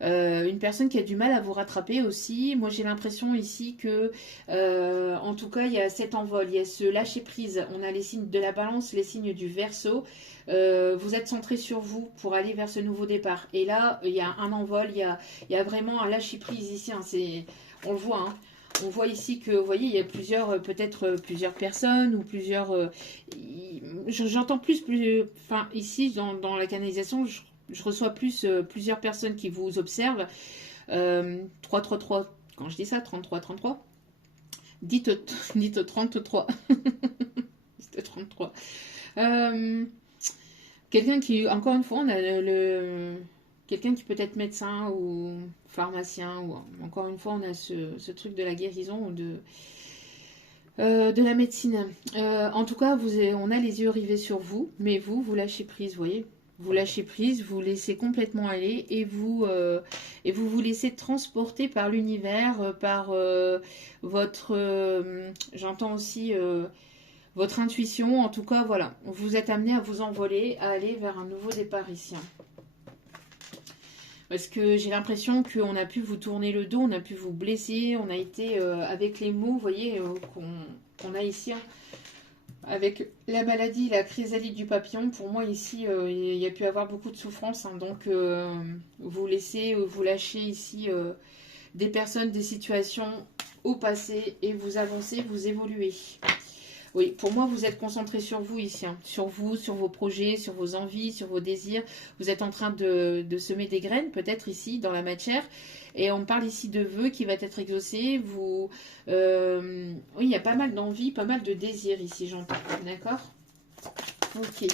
Une personne qui a du mal à vous rattraper aussi. Moi, j'ai l'impression ici que, en tout cas, il y a cet envol, il y a ce lâcher prise. On a les signes de la balance, les signes du Verseau. Vous êtes centré sur vous pour aller vers ce nouveau départ. Et là, il y a un envol, il y a vraiment un lâcher prise ici. Hein, on le voit. Hein. On voit ici que, vous voyez, il y a peut-être plusieurs personnes ou plusieurs... J'entends plus, enfin, ici, dans la canalisation, je reçois plusieurs personnes qui vous observent. 333, quand je dis ça, 33. Dites 33. Dites 33. Quelqu'un qui, encore une fois, on a quelqu'un qui peut être médecin ou pharmacien, ou encore une fois, on a ce truc de la guérison ou de la médecine. En tout cas, on a les yeux rivés sur vous, mais vous lâchez prise, vous voyez. Vous lâchez prise, vous laissez complètement aller et vous vous laissez transporter par l'univers, par votre... J'entends aussi votre intuition. En tout cas, voilà. Vous êtes amené à vous envoler, à aller vers un nouveau départ ici. Parce que j'ai l'impression qu'on a pu vous tourner le dos, on a pu vous blesser, on a été avec les mots, vous voyez, qu'on a ici, hein, avec la maladie, la chrysalide du papillon. Pour moi, ici, il y a pu avoir beaucoup de souffrance. Hein, donc, vous laissez, vous lâchez ici des personnes, des situations au passé et vous avancez, vous évoluez. Oui, pour moi, vous êtes concentré sur vous ici, hein. Sur vous, sur vos projets, sur vos envies, sur vos désirs. Vous êtes en train de semer des graines, peut-être ici, dans la matière. Et on parle ici de vœux qui va être exaucé. Oui, il y a pas mal d'envies, pas mal de désirs ici, j'entends. D'accord? Ok.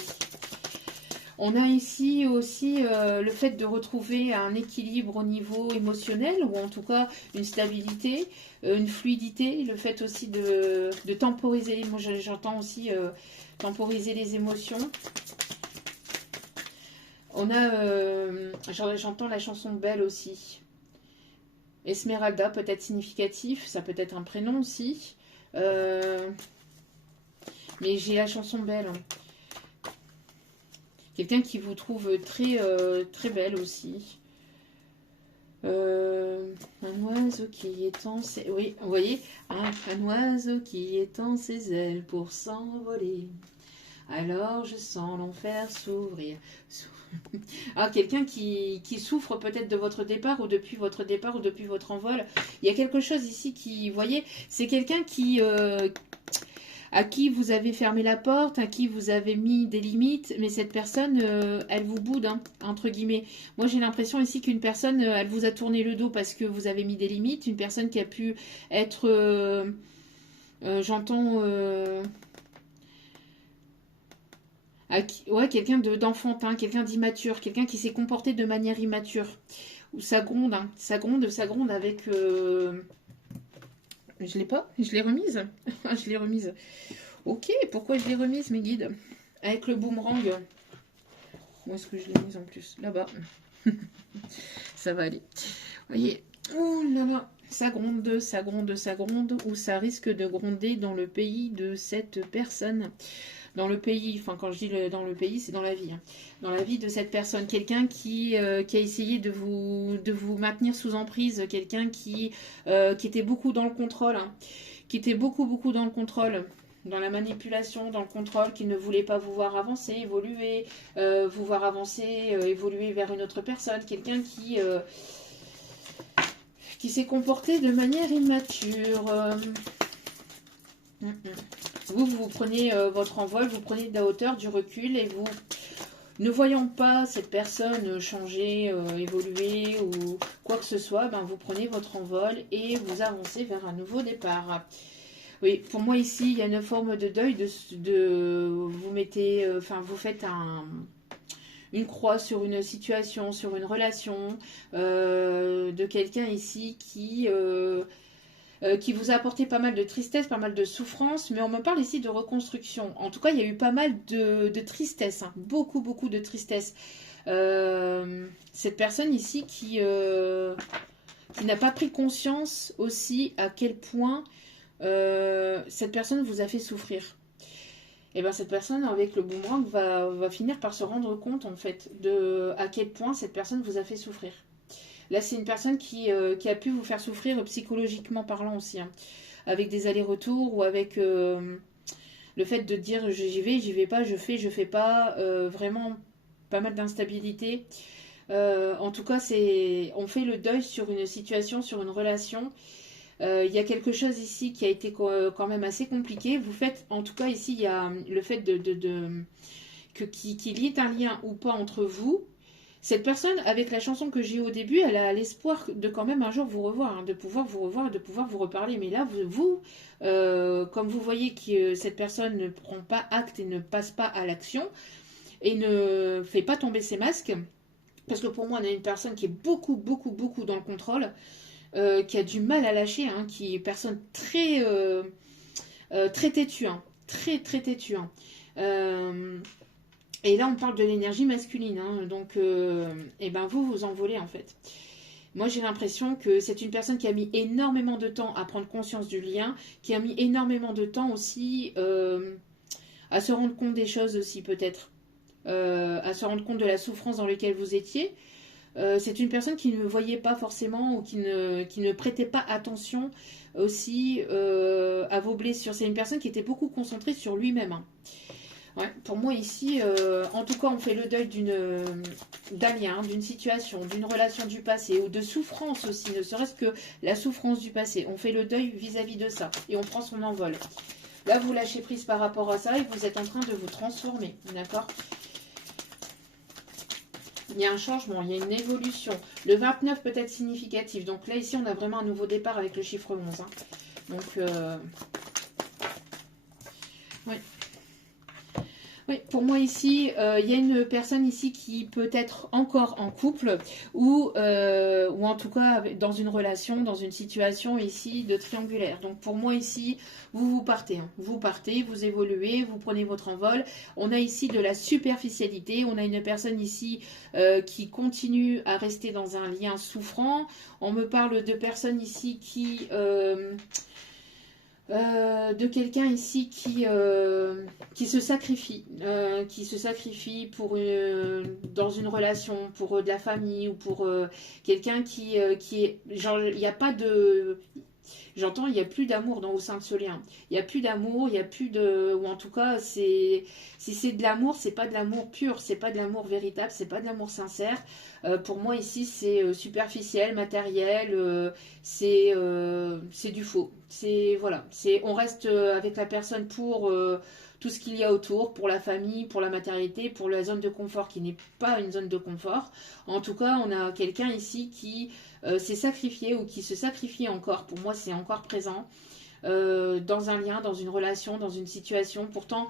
On a ici aussi le fait de retrouver un équilibre au niveau émotionnel, ou en tout cas une stabilité, une fluidité, le fait aussi de temporiser. Moi j'entends aussi temporiser les émotions. On a, j'entends la chanson Belle aussi. Esmeralda peut être significatif, ça peut être un prénom aussi. Mais j'ai la chanson Belle, hein. Quelqu'un qui vous trouve très belle aussi. Un oiseau qui étend ses... Oui, vous voyez, un oiseau qui étend ses ailes pour s'envoler. Alors je sens l'enfer s'ouvrir. Ah, quelqu'un qui souffre peut-être de votre départ ou depuis votre départ ou depuis votre envol. Il y a quelque chose ici qui, vous voyez, c'est quelqu'un à qui vous avez fermé la porte, à qui vous avez mis des limites, mais cette personne, elle vous boude, hein, entre guillemets. Moi, j'ai l'impression ici qu'une personne, elle vous a tourné le dos parce que vous avez mis des limites, une personne qui a pu être, j'entends, ouais, quelqu'un d'enfantin, quelqu'un d'immature, quelqu'un qui s'est comporté de manière immature. Ou ça gronde, hein, ça gronde avec... Je l'ai pas, je l'ai remise. Je l'ai remise. Ok, pourquoi je l'ai remise, mes guides? Avec le boomerang. Où est-ce que je l'ai mise en plus? Là-bas. Ça va aller. Vous voyez. Oh là là. Ça gronde, ça gronde, ça gronde. Ou ça risque de gronder dans le pays de cette personne. Dans le pays, enfin quand je dis dans le pays, c'est dans la vie. Hein. Dans la vie de cette personne. Quelqu'un qui a essayé de vous maintenir sous emprise. Quelqu'un qui était beaucoup dans le contrôle. Hein. Qui était beaucoup dans le contrôle. Dans la manipulation, dans le contrôle, qui ne voulait pas vous voir avancer, évoluer, vous voir avancer, évoluer vers une autre personne. Quelqu'un qui s'est comporté de manière immature. Vous prenez votre envol, vous prenez de la hauteur, du recul et vous, ne voyant pas cette personne changer, évoluer ou quoi que ce soit, ben vous prenez votre envol et vous avancez vers un nouveau départ. Oui, pour moi ici, il y a une forme de deuil, vous mettez, vous faites une croix sur une situation, sur une relation de quelqu'un ici qui vous a apporté pas mal de tristesse, pas mal de souffrance, mais on me parle ici de reconstruction. En tout cas, il y a eu pas mal de tristesse, hein, beaucoup de tristesse. Cette personne ici qui n'a pas pris conscience aussi à quel point cette personne vous a fait souffrir. Et bien cette personne avec le boomerang va finir par se rendre compte en fait de à quel point cette personne vous a fait souffrir. Là c'est une personne qui a pu vous faire souffrir psychologiquement parlant aussi, hein, avec des allers-retours ou avec le fait de dire j'y vais pas, je fais pas, vraiment pas mal d'instabilité. En tout cas on fait le deuil sur une situation, sur une relation. Il y a quelque chose ici qui a été quand même assez compliqué. Vous faites, en tout cas ici, il y a le fait qu'il y ait un lien ou pas entre vous. Cette personne, avec la chanson que j'ai eue au début, elle a l'espoir de quand même un jour vous revoir, hein, de pouvoir vous revoir et de pouvoir vous reparler. Mais là, comme vous voyez que cette personne ne prend pas acte et ne passe pas à l'action et ne fait pas tomber ses masques, parce que pour moi, on a une personne qui est beaucoup dans le contrôle. Qui a du mal à lâcher, hein, qui est une personne très têtue, hein, très têtue. Hein. Et là, on parle de l'énergie masculine, hein, donc, et ben vous envolez en fait. Moi, j'ai l'impression que c'est une personne qui a mis énormément de temps à prendre conscience du lien, qui a mis énormément de temps aussi à se rendre compte des choses aussi peut-être, à se rendre compte de la souffrance dans laquelle vous étiez. C'est une personne qui ne voyait pas forcément ou qui ne prêtait pas attention aussi à vos blessures. C'est une personne qui était beaucoup concentrée sur lui-même, hein. Ouais, pour moi ici, en tout cas, on fait le deuil d'un lien, d'une situation, d'une relation du passé ou de souffrance aussi, ne serait-ce que la souffrance du passé. On fait le deuil vis-à-vis de ça et on prend son envol. Là, vous lâchez prise par rapport à ça et vous êtes en train de vous transformer, d'accord? Il y a un changement, il y a une évolution. Le 29 peut être significatif. Donc là, ici, on a vraiment un nouveau départ avec le chiffre 11. Hein. Donc, oui. Oui, pour moi ici, il y a une personne ici qui peut être encore en couple ou en tout cas dans une relation, dans une situation ici de triangulaire. Donc pour moi ici, vous partez. Hein. Vous partez, vous évoluez, vous prenez votre envol. On a ici de la superficialité. On a une personne ici qui continue à rester dans un lien souffrant. On me parle de personnes ici qui... de quelqu'un ici qui se sacrifie pour dans une relation, pour de la famille ou pour quelqu'un qui est genre il n'y a pas de j'entends il n'y a plus d'amour au sein de ce lien, il n'y a plus d'amour, il n'y a plus de ou en tout cas c'est si c'est de l'amour, c'est pas de l'amour pur, c'est pas de l'amour véritable, c'est pas de l'amour sincère. Pour moi ici c'est superficiel, matériel, c'est du faux. C'est voilà, c'est on reste avec la personne pour tout ce qu'il y a autour, pour la famille, pour la matérialité, pour la zone de confort qui n'est pas une zone de confort. En tout cas, on a quelqu'un ici qui s'est sacrifié ou qui se sacrifie encore. Pour moi, c'est encore présent. Dans un lien, dans une relation, dans une situation. Pourtant,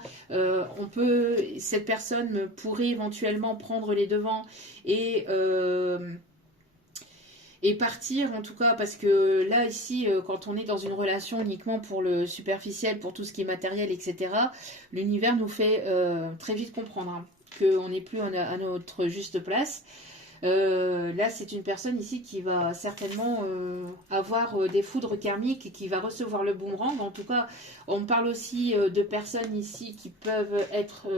cette personne pourrait éventuellement prendre les devants et partir en tout cas parce que là ici quand on est dans une relation uniquement pour le superficiel, pour tout ce qui est matériel, etc., l'univers nous fait très vite comprendre hein, qu'on n'est plus à notre juste place. Là, c'est une personne ici qui va certainement avoir des foudres karmiques et qui va recevoir le boomerang. En tout cas, on parle aussi de personnes ici qui peuvent être...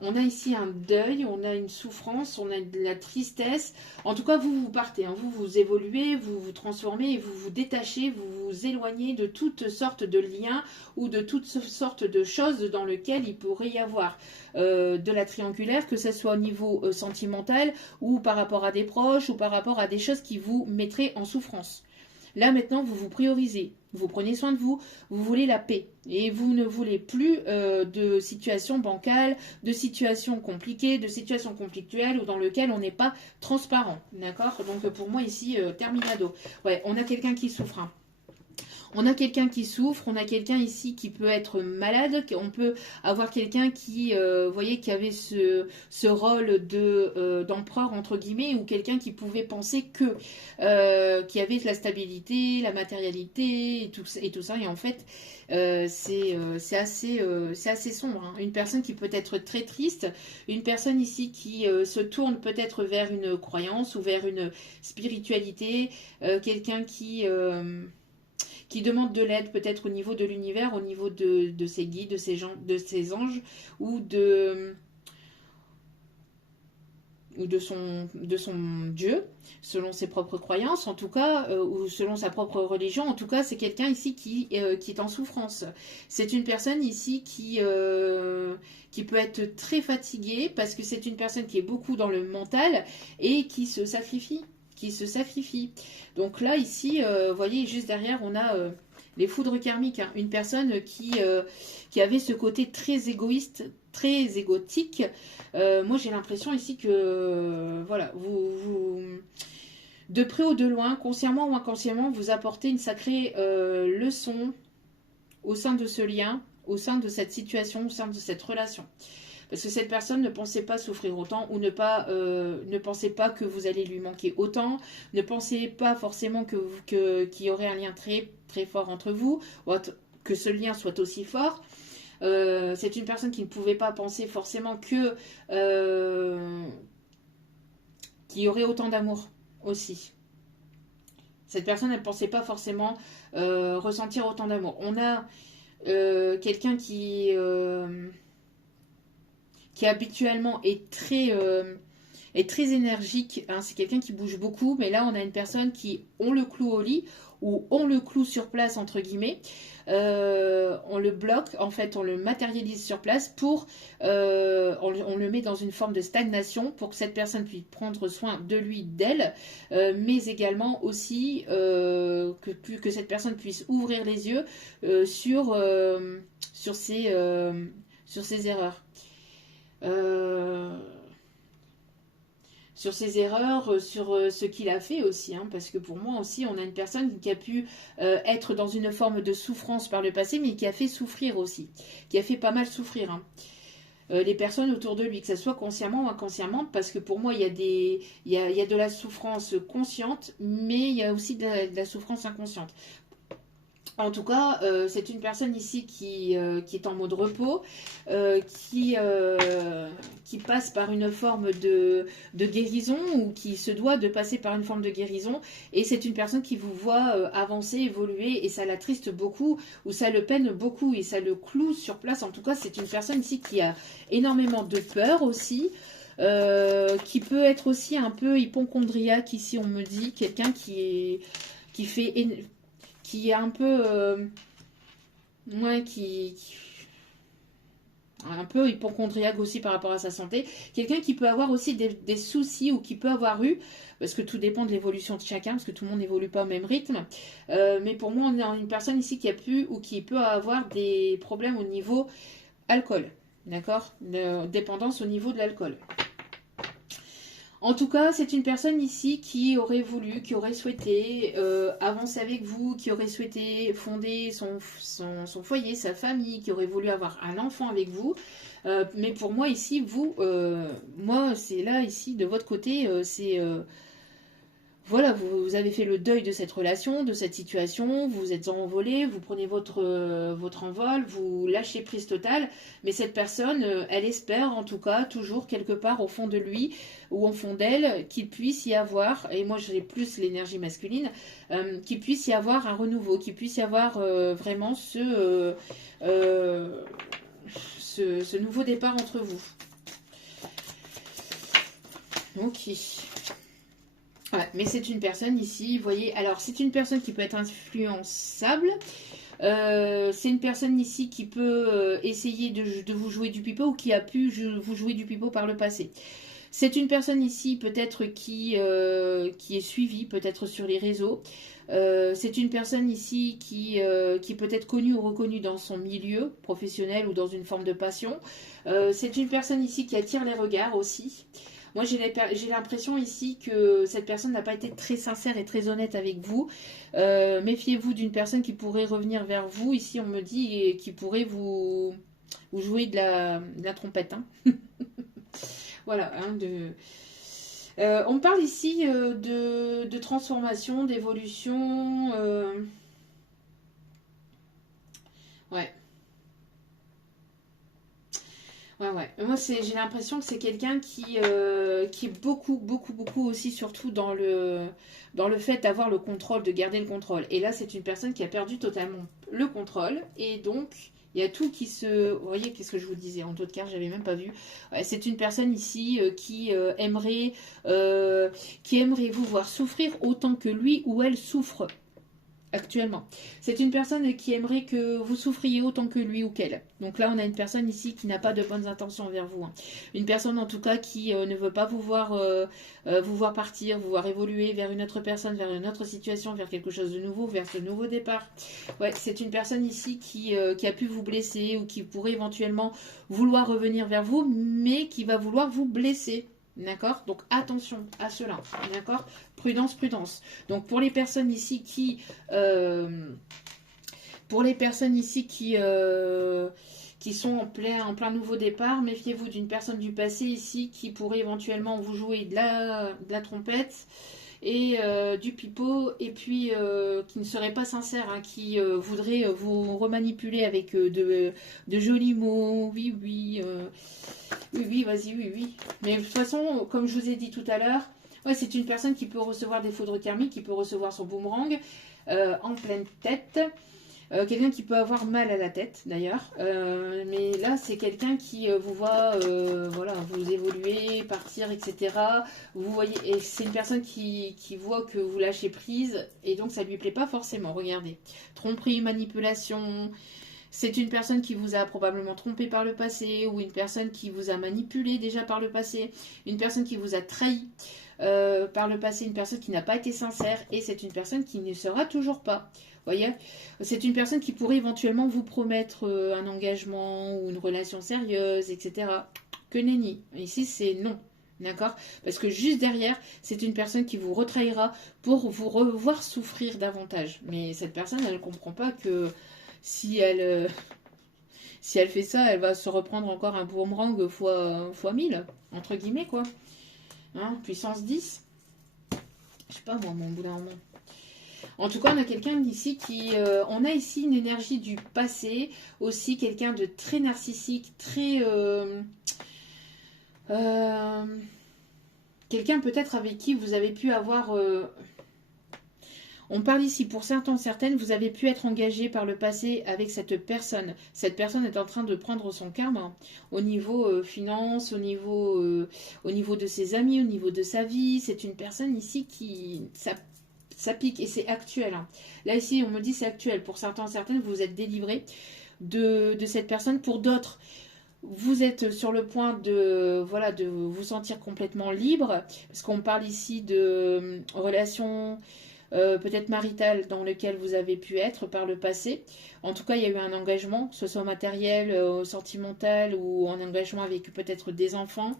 on a ici un deuil, on a une souffrance, on a de la tristesse. En tout cas, vous partez, hein, vous évoluez, vous vous transformez, vous vous détachez, vous vous éloignez de toutes sortes de liens ou de toutes sortes de choses dans lesquelles il pourrait y avoir de la triangulaire, que ce soit au niveau sentimental ou par rapport à des proches ou par rapport à des choses qui vous mettraient en souffrance. Là maintenant, vous vous priorisez, vous prenez soin de vous, vous voulez la paix et vous ne voulez plus de situations bancales, de situations compliquées, de situations conflictuelles ou dans lesquelles on n'est pas transparent, d'accord? Donc pour moi ici, terminado. Ouais, on a quelqu'un qui souffre, hein. On a quelqu'un qui souffre, on a quelqu'un ici qui peut être malade, on peut avoir quelqu'un qui, voyez, qui avait ce rôle d'empereur, entre guillemets, ou quelqu'un qui pouvait penser que, qui avait la stabilité, la matérialité, et tout ça, et en fait, c'est assez sombre. Hein. Une personne qui peut être très triste, une personne ici qui se tourne peut-être vers une croyance ou vers une spiritualité, quelqu'un qui demande de l'aide peut-être au niveau de l'univers, au niveau de ses guides, de ses anges ou de son Dieu, selon ses propres croyances, en tout cas, ou selon sa propre religion. En tout cas, c'est quelqu'un ici qui est en souffrance. C'est une personne ici qui peut être très fatiguée parce que c'est une personne qui est beaucoup dans le mental et qui se sacrifie. Donc là, ici, vous voyez, juste derrière, on a les foudres karmiques. Hein. Une personne qui avait ce côté très égoïste, très égotique. Moi, j'ai l'impression ici que, voilà, vous, de près ou de loin, consciemment ou inconsciemment, vous apportez une sacrée leçon au sein de ce lien, au sein de cette situation, au sein de cette relation. Parce que cette personne ne pensait pas souffrir autant ou ne pensait pas que vous allez lui manquer autant, ne pensait pas forcément qu'il y aurait un lien très, très fort entre vous, ou que ce lien soit aussi fort. C'est une personne qui ne pouvait pas penser forcément qu'il y aurait autant d'amour aussi. Cette personne, elle ne pensait pas forcément ressentir autant d'amour. On a quelqu'un qui habituellement est très est très énergique, hein, c'est quelqu'un qui bouge beaucoup, mais là on a une personne qui on le cloue au lit, ou on le cloue sur place entre guillemets, on le bloque, en fait on le matérialise sur place pour, on le met dans une forme de stagnation pour que cette personne puisse prendre soin de lui, d'elle, mais également aussi que cette personne puisse ouvrir les yeux sur ses erreurs. Sur ses erreurs, sur ce qu'il a fait aussi, hein, parce que pour moi aussi, on a une personne qui a pu être dans une forme de souffrance par le passé, mais qui a fait souffrir aussi, qui a fait pas mal souffrir, hein. Les personnes autour de lui, que ce soit consciemment ou inconsciemment, parce que pour moi, il y a de la souffrance consciente, mais il y a aussi de la souffrance inconsciente. En tout cas, c'est une personne ici qui est en mode repos, qui passe par une forme de guérison ou qui se doit de passer par une forme de guérison. Et c'est une personne qui vous voit avancer, évoluer et ça l'attriste beaucoup ou ça le peine beaucoup et ça le cloue sur place. En tout cas, c'est une personne ici qui a énormément de peur aussi. Qui peut être aussi un peu hypochondriaque ici, on me dit, quelqu'un qui est un peu un peu hypochondriaque aussi par rapport à sa santé, quelqu'un qui peut avoir aussi des soucis ou qui peut avoir eu, parce que tout dépend de l'évolution de chacun, parce que tout le monde n'évolue pas au même rythme, mais pour moi on a une personne ici qui a pu ou qui peut avoir des problèmes au niveau alcool, d'accord, dépendance au niveau de l'alcool. En tout cas, c'est une personne ici qui aurait voulu, qui aurait souhaité avancer avec vous, qui aurait souhaité fonder son foyer, sa famille, qui aurait voulu avoir un enfant avec vous. Mais pour moi ici, moi c'est là ici de votre côté, voilà, vous avez fait le deuil de cette relation, de cette situation, vous vous êtes envolé, vous prenez votre envol, vous lâchez prise totale, mais cette personne, elle espère en tout cas toujours quelque part au fond de lui ou au fond d'elle qu'il puisse y avoir, et moi j'ai plus l'énergie masculine, qu'il puisse y avoir un renouveau, qu'il puisse y avoir vraiment ce nouveau départ entre vous. Ok. Ouais, mais c'est une personne ici, vous voyez, alors c'est une personne qui peut être influençable, c'est une personne ici qui peut essayer de vous jouer du pipeau ou qui a pu vous jouer du pipeau par le passé. C'est une personne ici peut-être qui est suivie, peut-être sur les réseaux. C'est une personne ici qui peut être connue ou reconnue dans son milieu professionnel ou dans une forme de passion. C'est une personne ici qui attire les regards aussi. Moi, j'ai l'impression ici que cette personne n'a pas été très sincère et très honnête avec vous. Méfiez-vous d'une personne qui pourrait revenir vers vous. Ici, on me dit, et qui pourrait vous jouer de la trompette. Hein. Voilà. Hein, on me parle ici de transformation, d'évolution. Ouais. Ouais. Moi, j'ai l'impression que c'est quelqu'un qui est beaucoup aussi, surtout dans le fait d'avoir le contrôle, de garder le contrôle. Et là, c'est une personne qui a perdu totalement le contrôle. Et donc, il y a tout qui se... Vous voyez, qu'est-ce que je vous disais? En d'autres cas, j'avais même pas vu. Ouais, c'est une personne ici qui aimerait vous voir souffrir autant que lui ou elle souffre. Actuellement. C'est une personne qui aimerait que vous souffriez autant que lui ou qu'elle. Donc là, on a une personne ici qui n'a pas de bonnes intentions envers vous. Hein. Une personne en tout cas qui ne veut pas vous voir partir, vous voir évoluer vers une autre personne, vers une autre situation, vers quelque chose de nouveau, vers ce nouveau départ. Ouais, c'est une personne ici qui a pu vous blesser ou qui pourrait éventuellement vouloir revenir vers vous, mais qui va vouloir vous blesser. D'accord? Donc attention à cela. D'accord? Prudence. Donc pour les personnes ici qui sont en plein nouveau départ, méfiez-vous d'une personne du passé ici qui pourrait éventuellement vous jouer de la trompette et du pipeau, et puis qui ne serait pas sincère, hein, qui voudrait vous remanipuler avec de jolis mots, oui, vas-y, oui. Mais de toute façon, comme je vous ai dit tout à l'heure, ouais, c'est une personne qui peut recevoir des foudres karmiques, qui peut recevoir son boomerang en pleine tête. Quelqu'un qui peut avoir mal à la tête d'ailleurs, mais là c'est quelqu'un qui vous voit voilà, vous évoluer, partir, etc. Vous voyez, et c'est une personne qui voit que vous lâchez prise et donc ça lui plaît pas forcément. Regardez, tromperie, manipulation. C'est une personne qui vous a probablement trompé par le passé ou une personne qui vous a manipulé déjà par le passé, une personne qui vous a trahi par le passé, une personne qui n'a pas été sincère et c'est une personne qui ne sera toujours pas. Voyez, c'est une personne qui pourrait éventuellement vous promettre un engagement ou une relation sérieuse, etc. Que nenni. Ici, c'est non. D'accord? Parce que juste derrière, c'est une personne qui vous retrahira pour vous revoir souffrir davantage. Mais cette personne, elle ne comprend pas que si si elle fait ça, elle va se reprendre encore un boomerang fois 1000, entre guillemets, quoi. Hein, puissance 10. Je sais pas, moi, mon bout d'un moment. En tout cas, on a quelqu'un ici qui... on a ici une énergie du passé, aussi quelqu'un de très narcissique, très... quelqu'un peut-être avec qui vous avez pu avoir... on parle ici, pour certains, certaines, vous avez pu être engagé par le passé avec cette personne. Cette personne est en train de prendre son karma au niveau finance, au niveau de ses amis, au niveau de sa vie. C'est une personne ici qui... Ça pique et c'est actuel. Hein. Là, ici, on me dit c'est actuel. Pour certains, certaines, vous êtes délivré de cette personne. Pour d'autres, vous êtes sur le point de, voilà, de vous sentir complètement libre. Parce qu'on parle ici de relations peut-être maritales dans lesquelles vous avez pu être par le passé. En tout cas, il y a eu un engagement, que ce soit matériel, sentimental ou un engagement avec peut-être des enfants.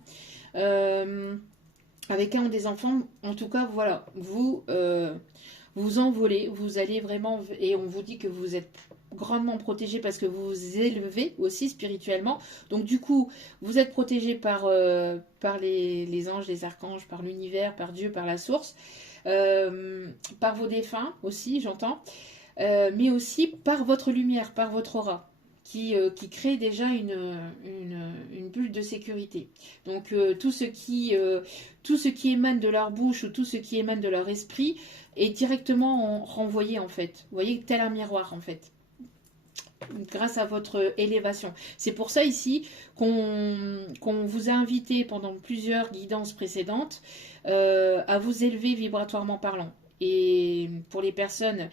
Avec un des enfants, en tout cas, voilà, vous envolez, vous allez vraiment, et on vous dit que vous êtes grandement protégé parce que vous vous élevez aussi spirituellement. Donc du coup, vous êtes protégé par les anges, les archanges, par l'univers, par Dieu, par la source, par vos défunts aussi, j'entends, mais aussi par votre lumière, par votre aura. Qui crée déjà une bulle de sécurité. Donc tout ce qui émane de leur bouche ou tout ce qui émane de leur esprit est directement renvoyé en fait. Vous voyez, tel un miroir en fait. Grâce à votre élévation. C'est pour ça ici qu'on vous a invité pendant plusieurs guidances précédentes à vous élever vibratoirement parlant. Et pour les personnes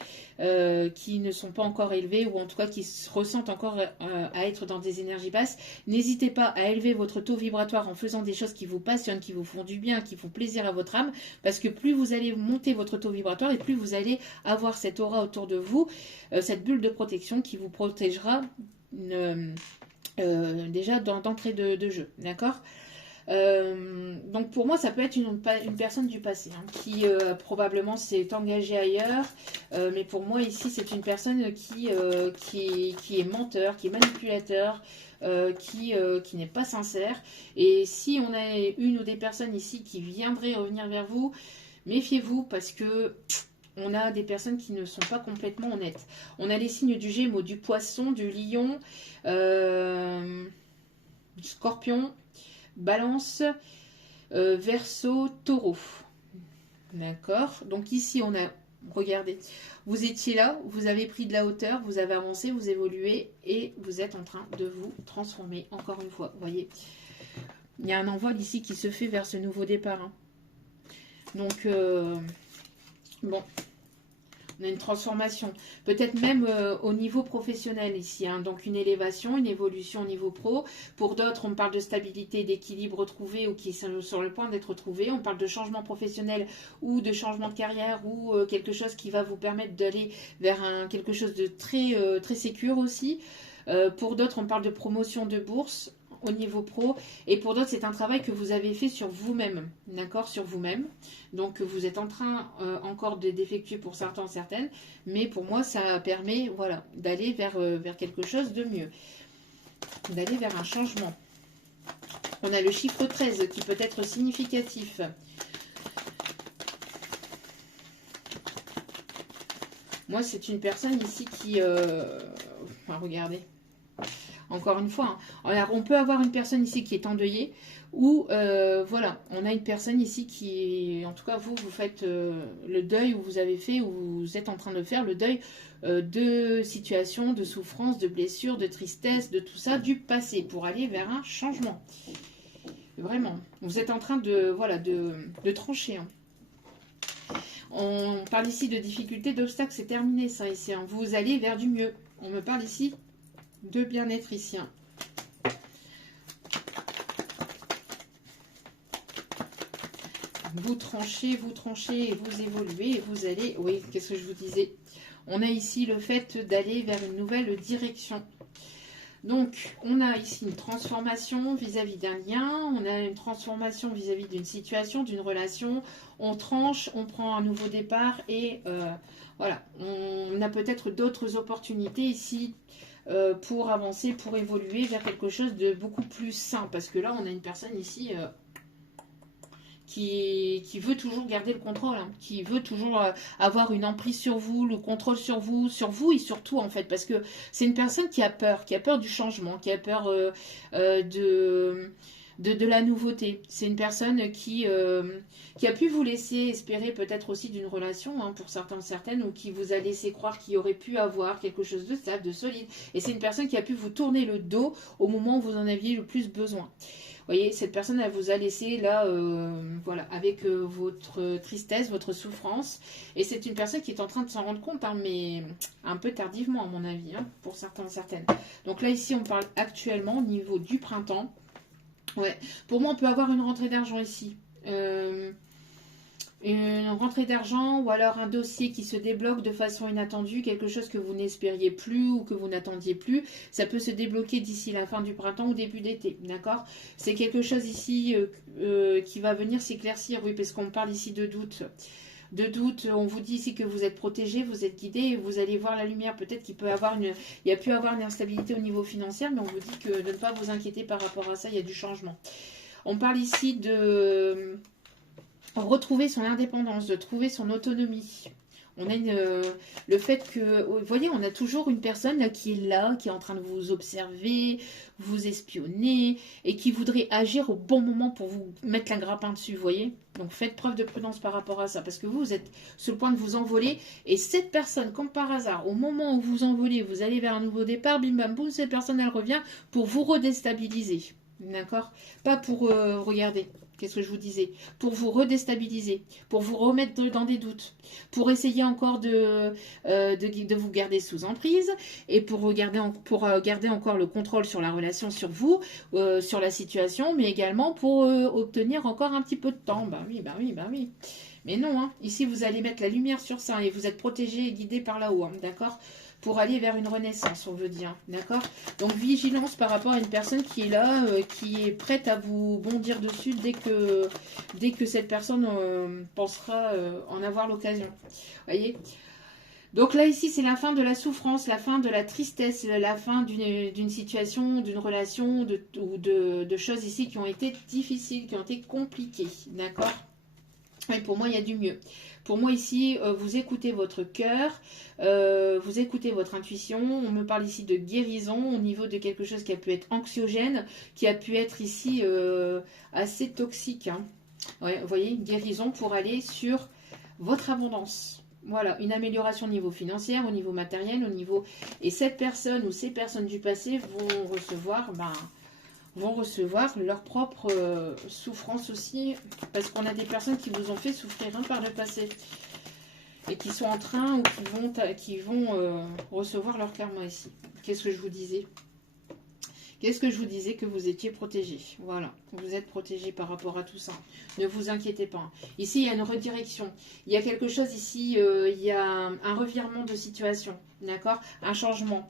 qui ne sont pas encore élevées ou en tout cas qui se ressentent encore à être dans des énergies basses, n'hésitez pas à élever votre taux vibratoire en faisant des choses qui vous passionnent, qui vous font du bien, qui font plaisir à votre âme, parce que plus vous allez monter votre taux vibratoire et plus vous allez avoir cette aura autour de vous, cette bulle de protection qui vous protégera déjà d'entrée de jeu, d'accord? Donc pour moi ça peut être une personne du passé hein, qui probablement s'est engagée ailleurs, mais pour moi ici c'est une personne qui est menteur, qui est manipulateur, qui n'est pas sincère. Et si on a une ou des personnes ici qui viendraient revenir vers vous, méfiez-vous parce que on a des personnes qui ne sont pas complètement honnêtes. On a les signes du Gémeaux, du Poisson, du Lion, du Scorpion, Balance, Verseau, Taureau. D'accord. Donc ici, on a... Regardez. Vous étiez là, vous avez pris de la hauteur, vous avez avancé, vous évoluez et vous êtes en train de vous transformer. Encore une fois, vous voyez. Il y a un envol ici qui se fait vers ce nouveau départ. Hein. Donc, bon... On a une transformation, peut-être même au niveau professionnel ici, hein. Donc une élévation, une évolution au niveau pro. Pour d'autres, on parle de stabilité, d'équilibre retrouvé ou qui sont sur le point d'être retrouvé. On parle de changement professionnel ou de changement de carrière ou quelque chose qui va vous permettre d'aller vers quelque chose de très, très sécure aussi. Pour d'autres, on parle de promotion de bourse au niveau pro, et pour d'autres c'est un travail que vous avez fait sur vous-même, d'accord, sur vous-même, donc vous êtes en train encore d'effectuer pour certains, certaines, mais pour moi ça permet, voilà, d'aller vers quelque chose de mieux, d'aller vers un changement. On a le chiffre 13 qui peut être significatif. Moi c'est une personne ici qui regardez. encore une fois. Hein. Alors, on peut avoir une personne ici qui est endeuillée, ou voilà, on a une personne ici qui, en tout cas vous faites le deuil, ou vous avez fait, ou vous êtes en train de faire le deuil de situations, de souffrances, de blessures, de tristesse, de tout ça, du passé, pour aller vers un changement. Vraiment, vous êtes en train de, voilà, de trancher. Hein. On parle ici de difficultés, d'obstacles, c'est terminé ça ici. Hein. Vous allez vers du mieux. On me parle ici de bien-être ici. Hein. Vous tranchez et vous évoluez et vous allez... Oui, qu'est-ce que je vous disais? On a ici le fait d'aller vers une nouvelle direction. Donc, on a ici une transformation vis-à-vis d'un lien, on a une transformation vis-à-vis d'une situation, d'une relation. On tranche, on prend un nouveau départ et voilà, on a peut-être d'autres opportunités ici pour avancer, pour évoluer vers quelque chose de beaucoup plus sain. Parce que là, on a une personne ici... qui veut toujours garder le contrôle, hein, qui veut toujours avoir une emprise sur vous, le contrôle sur vous et surtout en fait, parce que c'est une personne qui a peur du changement, qui a peur de la nouveauté. C'est une personne qui a pu vous laisser espérer peut-être aussi d'une relation, hein, pour certains, certaines, ou qui vous a laissé croire qu'il aurait pu avoir quelque chose de stable, de solide. Et c'est une personne qui a pu vous tourner le dos au moment où vous en aviez le plus besoin. Vous voyez, cette personne, elle vous a laissé là, voilà, avec votre tristesse, votre souffrance. Et c'est une personne qui est en train de s'en rendre compte, hein, mais un peu tardivement à mon avis, hein, pour certains, certaines. Donc là, ici, on parle actuellement au niveau du printemps. Ouais, pour moi, on peut avoir une rentrée d'argent ici. Une rentrée d'argent ou alors un dossier qui se débloque de façon inattendue, quelque chose que vous n'espériez plus ou que vous n'attendiez plus, ça peut se débloquer d'ici la fin du printemps ou début d'été, d'accord? C'est quelque chose ici qui va venir s'éclaircir, oui, parce qu'on parle ici de doute. De doute, on vous dit ici que vous êtes protégé, vous êtes guidé, et vous allez voir la lumière. Peut-être qu'il peut avoir il y a pu avoir une instabilité au niveau financier, mais on vous dit que de ne pas vous inquiéter par rapport à ça, il y a du changement. On parle ici de retrouver son indépendance, de trouver son autonomie. On a le fait que, vous voyez, on a toujours une personne là, qui est en train de vous observer, vous espionner, et qui voudrait agir au bon moment pour vous mettre la grappin dessus, vous voyez. Donc faites preuve de prudence par rapport à ça, parce que vous êtes sur le point de vous envoler, et cette personne, comme par hasard, au moment où vous envolez, vous allez vers un nouveau départ, bim bam boum, cette personne, elle revient pour vous redéstabiliser. D'accord? Pas pour regarder. Qu'est-ce que je vous disais? Pour vous redéstabiliser, pour vous remettre dans des doutes, pour essayer encore de vous garder sous emprise et pour garder encore le contrôle sur la relation, sur vous, sur la situation, mais également pour obtenir encore un petit peu de temps. Ben oui, ben oui, ben oui. Mais non, hein. Ici vous allez mettre la lumière sur ça et vous êtes protégé et guidé par là-haut, hein, d'accord? Pour aller vers une renaissance, on veut dire, d'accord? Donc vigilance par rapport à une personne qui est là, qui est prête à vous bondir dessus dès que cette personne pensera en avoir l'occasion. Voyez? Donc là, ici, c'est la fin de la souffrance, la fin de la tristesse, la fin d'une situation, d'une relation, ou de choses ici qui ont été difficiles, qui ont été compliquées, d'accord? Et pour moi, il y a du mieux. Pour moi, ici, vous écoutez votre cœur, vous écoutez votre intuition. On me parle ici de guérison au niveau de quelque chose qui a pu être anxiogène, qui a pu être ici assez toxique. Hein. Ouais, vous voyez, guérison pour aller sur votre abondance. Voilà, une amélioration au niveau financier, au niveau matériel, au niveau... Et cette personne ou ces personnes du passé vont recevoir leur propre souffrance aussi, parce qu'on a des personnes qui vous ont fait souffrir par le passé et qui sont en train ou qui vont recevoir leur karma ici. Qu'est-ce que je vous disais? Qu'est-ce que je vous disais? Que vous étiez protégé. Voilà, vous êtes protégé par rapport à tout ça. Ne vous inquiétez pas. Ici, il y a une redirection. Il y a quelque chose ici, il y a un revirement de situation. D'accord? Un changement.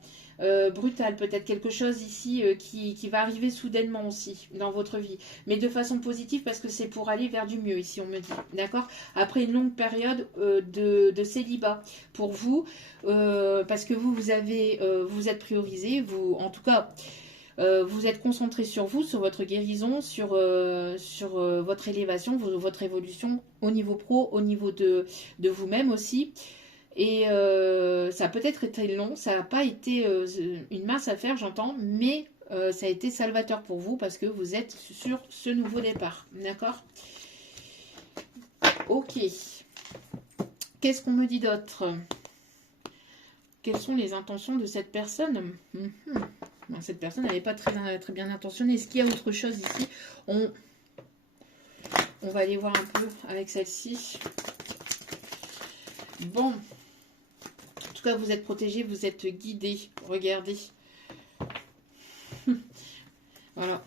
Brutal, peut-être quelque chose ici qui va arriver soudainement aussi dans votre vie, mais de façon positive parce que c'est pour aller vers du mieux ici, on me dit, d'accord, après une longue période de célibat pour vous, parce que vous êtes priorisé, vous, en tout cas, vous êtes concentré sur vous, sur votre guérison, sur votre élévation, votre évolution au niveau pro, au niveau de vous-même aussi. Et ça a peut-être été long, ça n'a pas été une mince affaire, j'entends, mais ça a été salvateur pour vous parce que vous êtes sur ce nouveau départ. D'accord? Ok. Qu'est-ce qu'on me dit d'autre? Quelles sont les intentions de cette personne? Ben, cette personne n'avait pas très bien intentionnée. Est-ce qu'il y a autre chose ici? On va aller voir un peu avec celle-ci. Bon. En tout cas, vous êtes protégé, vous êtes guidé. Regardez. Voilà.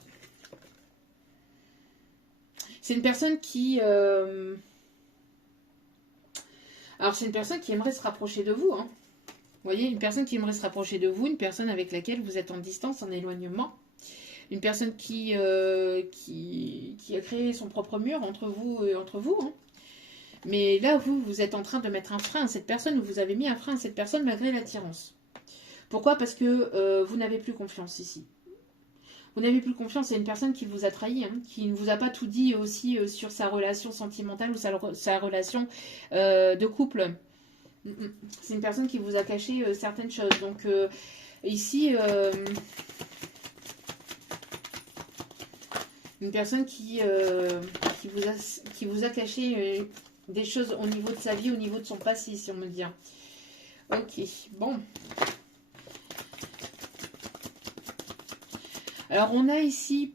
C'est une personne qui... Alors, c'est une personne qui aimerait se rapprocher de vous. Hein. Vous voyez, une personne qui aimerait se rapprocher de vous, une personne avec laquelle vous êtes en distance, en éloignement. Une personne qui a créé son propre mur entre vous et entre vous. Hein. Mais là, vous êtes en train de mettre un frein à cette personne, ou vous avez mis un frein à cette personne malgré l'attirance. Pourquoi? Parce que vous n'avez plus confiance ici. Vous n'avez plus confiance, c'est une personne qui vous a trahi, hein, qui ne vous a pas tout dit aussi sur sa relation sentimentale ou sa relation de couple. C'est une personne qui vous a caché certaines choses. Donc ici, une personne qui vous a caché des choses au niveau de sa vie, au niveau de son passé, si on me dit. Ok, bon. Alors, on a ici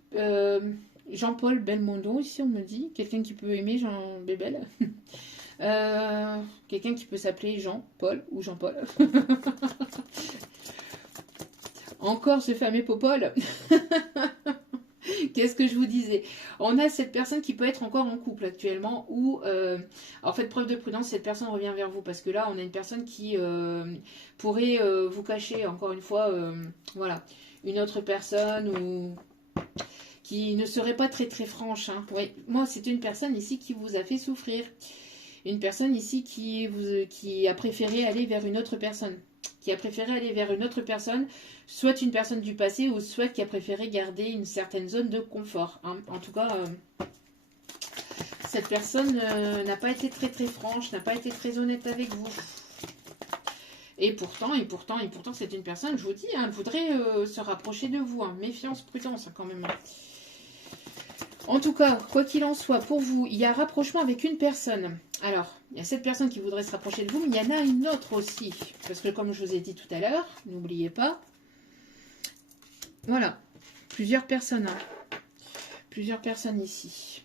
Jean-Paul Belmondo, ici, on me dit. Quelqu'un qui peut aimer Jean Bébel. Quelqu'un qui peut s'appeler Jean-Paul ou Jean-Paul. Encore ce fameux Popol. Qu'est-ce que je vous disais? On a cette personne qui peut être encore en couple actuellement ou, en fait, preuve de prudence, cette personne revient vers vous parce que là, on a une personne qui pourrait vous cacher, encore une fois, voilà, une autre personne ou qui ne serait pas très très franche. Hein. Ouais. Moi, c'est une personne ici qui vous a fait souffrir. Une personne ici qui a préféré aller vers une autre personne. Qui a préféré aller vers une autre personne, soit une personne du passé, ou soit qui a préféré garder une certaine zone de confort. Hein. En tout cas, cette personne n'a pas été très très franche, n'a pas été très honnête avec vous. Et pourtant, c'est une personne, je vous dis, hein, elle voudrait se rapprocher de vous. Hein. Méfiance, prudence, hein, quand même. En tout cas, quoi qu'il en soit, pour vous, il y a rapprochement avec une personne. Alors, il y a cette personne qui voudrait se rapprocher de vous, mais il y en a une autre aussi. Parce que comme je vous ai dit tout à l'heure, n'oubliez pas. Voilà, plusieurs personnes. Hein. Plusieurs personnes ici.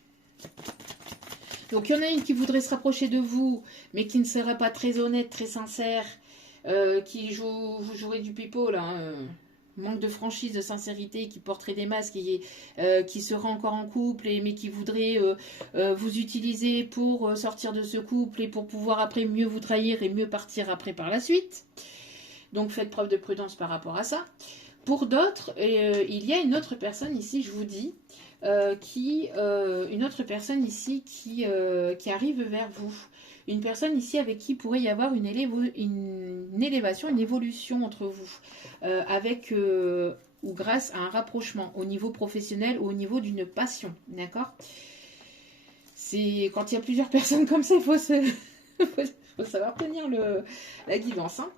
Donc, il y en a une qui voudrait se rapprocher de vous, mais qui ne serait pas très honnête, très sincère, qui vous jouerez du pipeau, là, manque de franchise, de sincérité, qui porterait des masques, qui serait encore en couple, mais qui voudrait vous utiliser pour sortir de ce couple et pour pouvoir après mieux vous trahir et mieux partir après par la suite. Donc faites preuve de prudence par rapport à ça. Pour d'autres, il y a une autre personne ici, je vous dis, une autre personne ici qui arrive vers vous. Une personne ici avec qui pourrait y avoir une élévation, une évolution entre vous, avec ou grâce à un rapprochement au niveau professionnel ou au niveau d'une passion, d'accord? C'est quand il y a plusieurs personnes comme ça, il faut savoir tenir la guidance. Hein.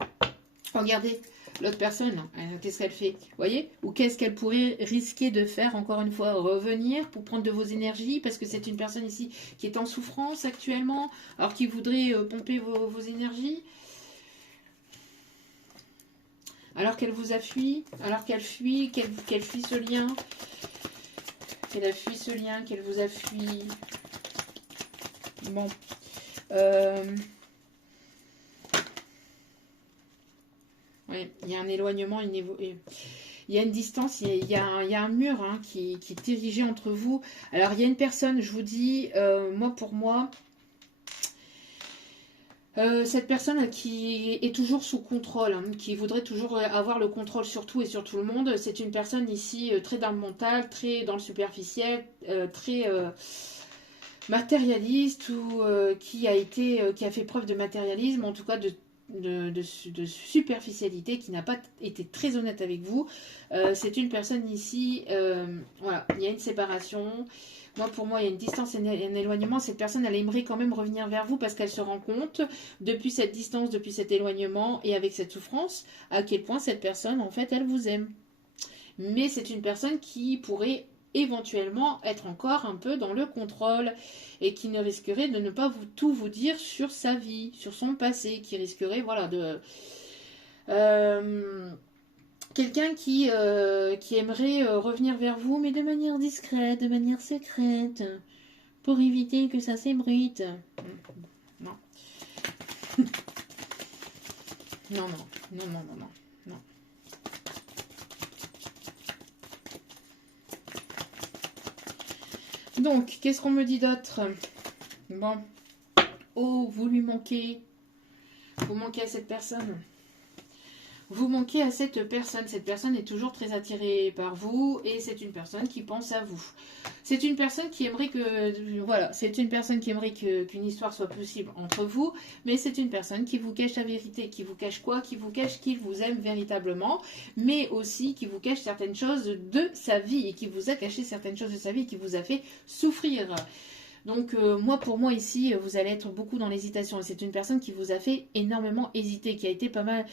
Regardez, l'autre personne, qu'est-ce qu'elle fait? Vous voyez? Ou qu'est-ce qu'elle pourrait risquer de faire, encore une fois, revenir pour prendre de vos énergies, parce que c'est une personne ici qui est en souffrance actuellement, alors qui voudrait pomper vos énergies, alors qu'elle vous a fui, alors qu'elle fuit, qu'elle fuit ce lien, qu'elle a fui ce lien, qu'elle vous a fui. Bon. Oui, il y a un éloignement, il y a une distance, il y a un mur hein, qui est érigé entre vous. Alors, il y a une personne, je vous dis, pour moi, cette personne qui est toujours sous contrôle, hein, qui voudrait toujours avoir le contrôle sur tout et sur tout le monde, c'est une personne ici très dans le mental, très dans le superficiel, très matérialiste ou qui a fait preuve de matérialisme, en tout cas de superficialité, qui n'a pas été très honnête avec vous. C'est une personne ici, voilà, il y a une séparation. Pour moi, il y a une distance et un éloignement. Cette personne, elle aimerait quand même revenir vers vous parce qu'elle se rend compte, depuis cette distance, depuis cet éloignement et avec cette souffrance, à quel point cette personne, en fait, elle vous aime. mais c'est une personne qui pourrait éventuellement être encore un peu dans le contrôle et qui ne risquerait de ne pas tout vous dire sur sa vie, sur son passé, qui risquerait voilà de quelqu'un qui aimerait revenir vers vous, mais de manière discrète, de manière secrète, pour éviter que ça s'ébruite. Non. Non, non, non, non, non, non, non. Donc, qu'est-ce qu'on me dit d'autre? Bon. Oh, vous lui manquez. Vous manquez à cette personne. Vous manquez à cette personne. Cette personne est toujours très attirée par vous et c'est une personne qui pense à vous. C'est une personne qui aimerait que... Voilà, c'est une personne qui aimerait qu'une histoire soit possible entre vous, mais c'est une personne qui vous cache la vérité. Qui vous cache quoi? Qui vous cache qu'il vous aime véritablement, mais aussi qui vous cache certaines choses de sa vie et qui vous a caché certaines choses de sa vie et qui vous a fait souffrir. Donc pour moi ici, vous allez être beaucoup dans l'hésitation. Et c'est une personne qui vous a fait énormément hésiter, qui a été pas mal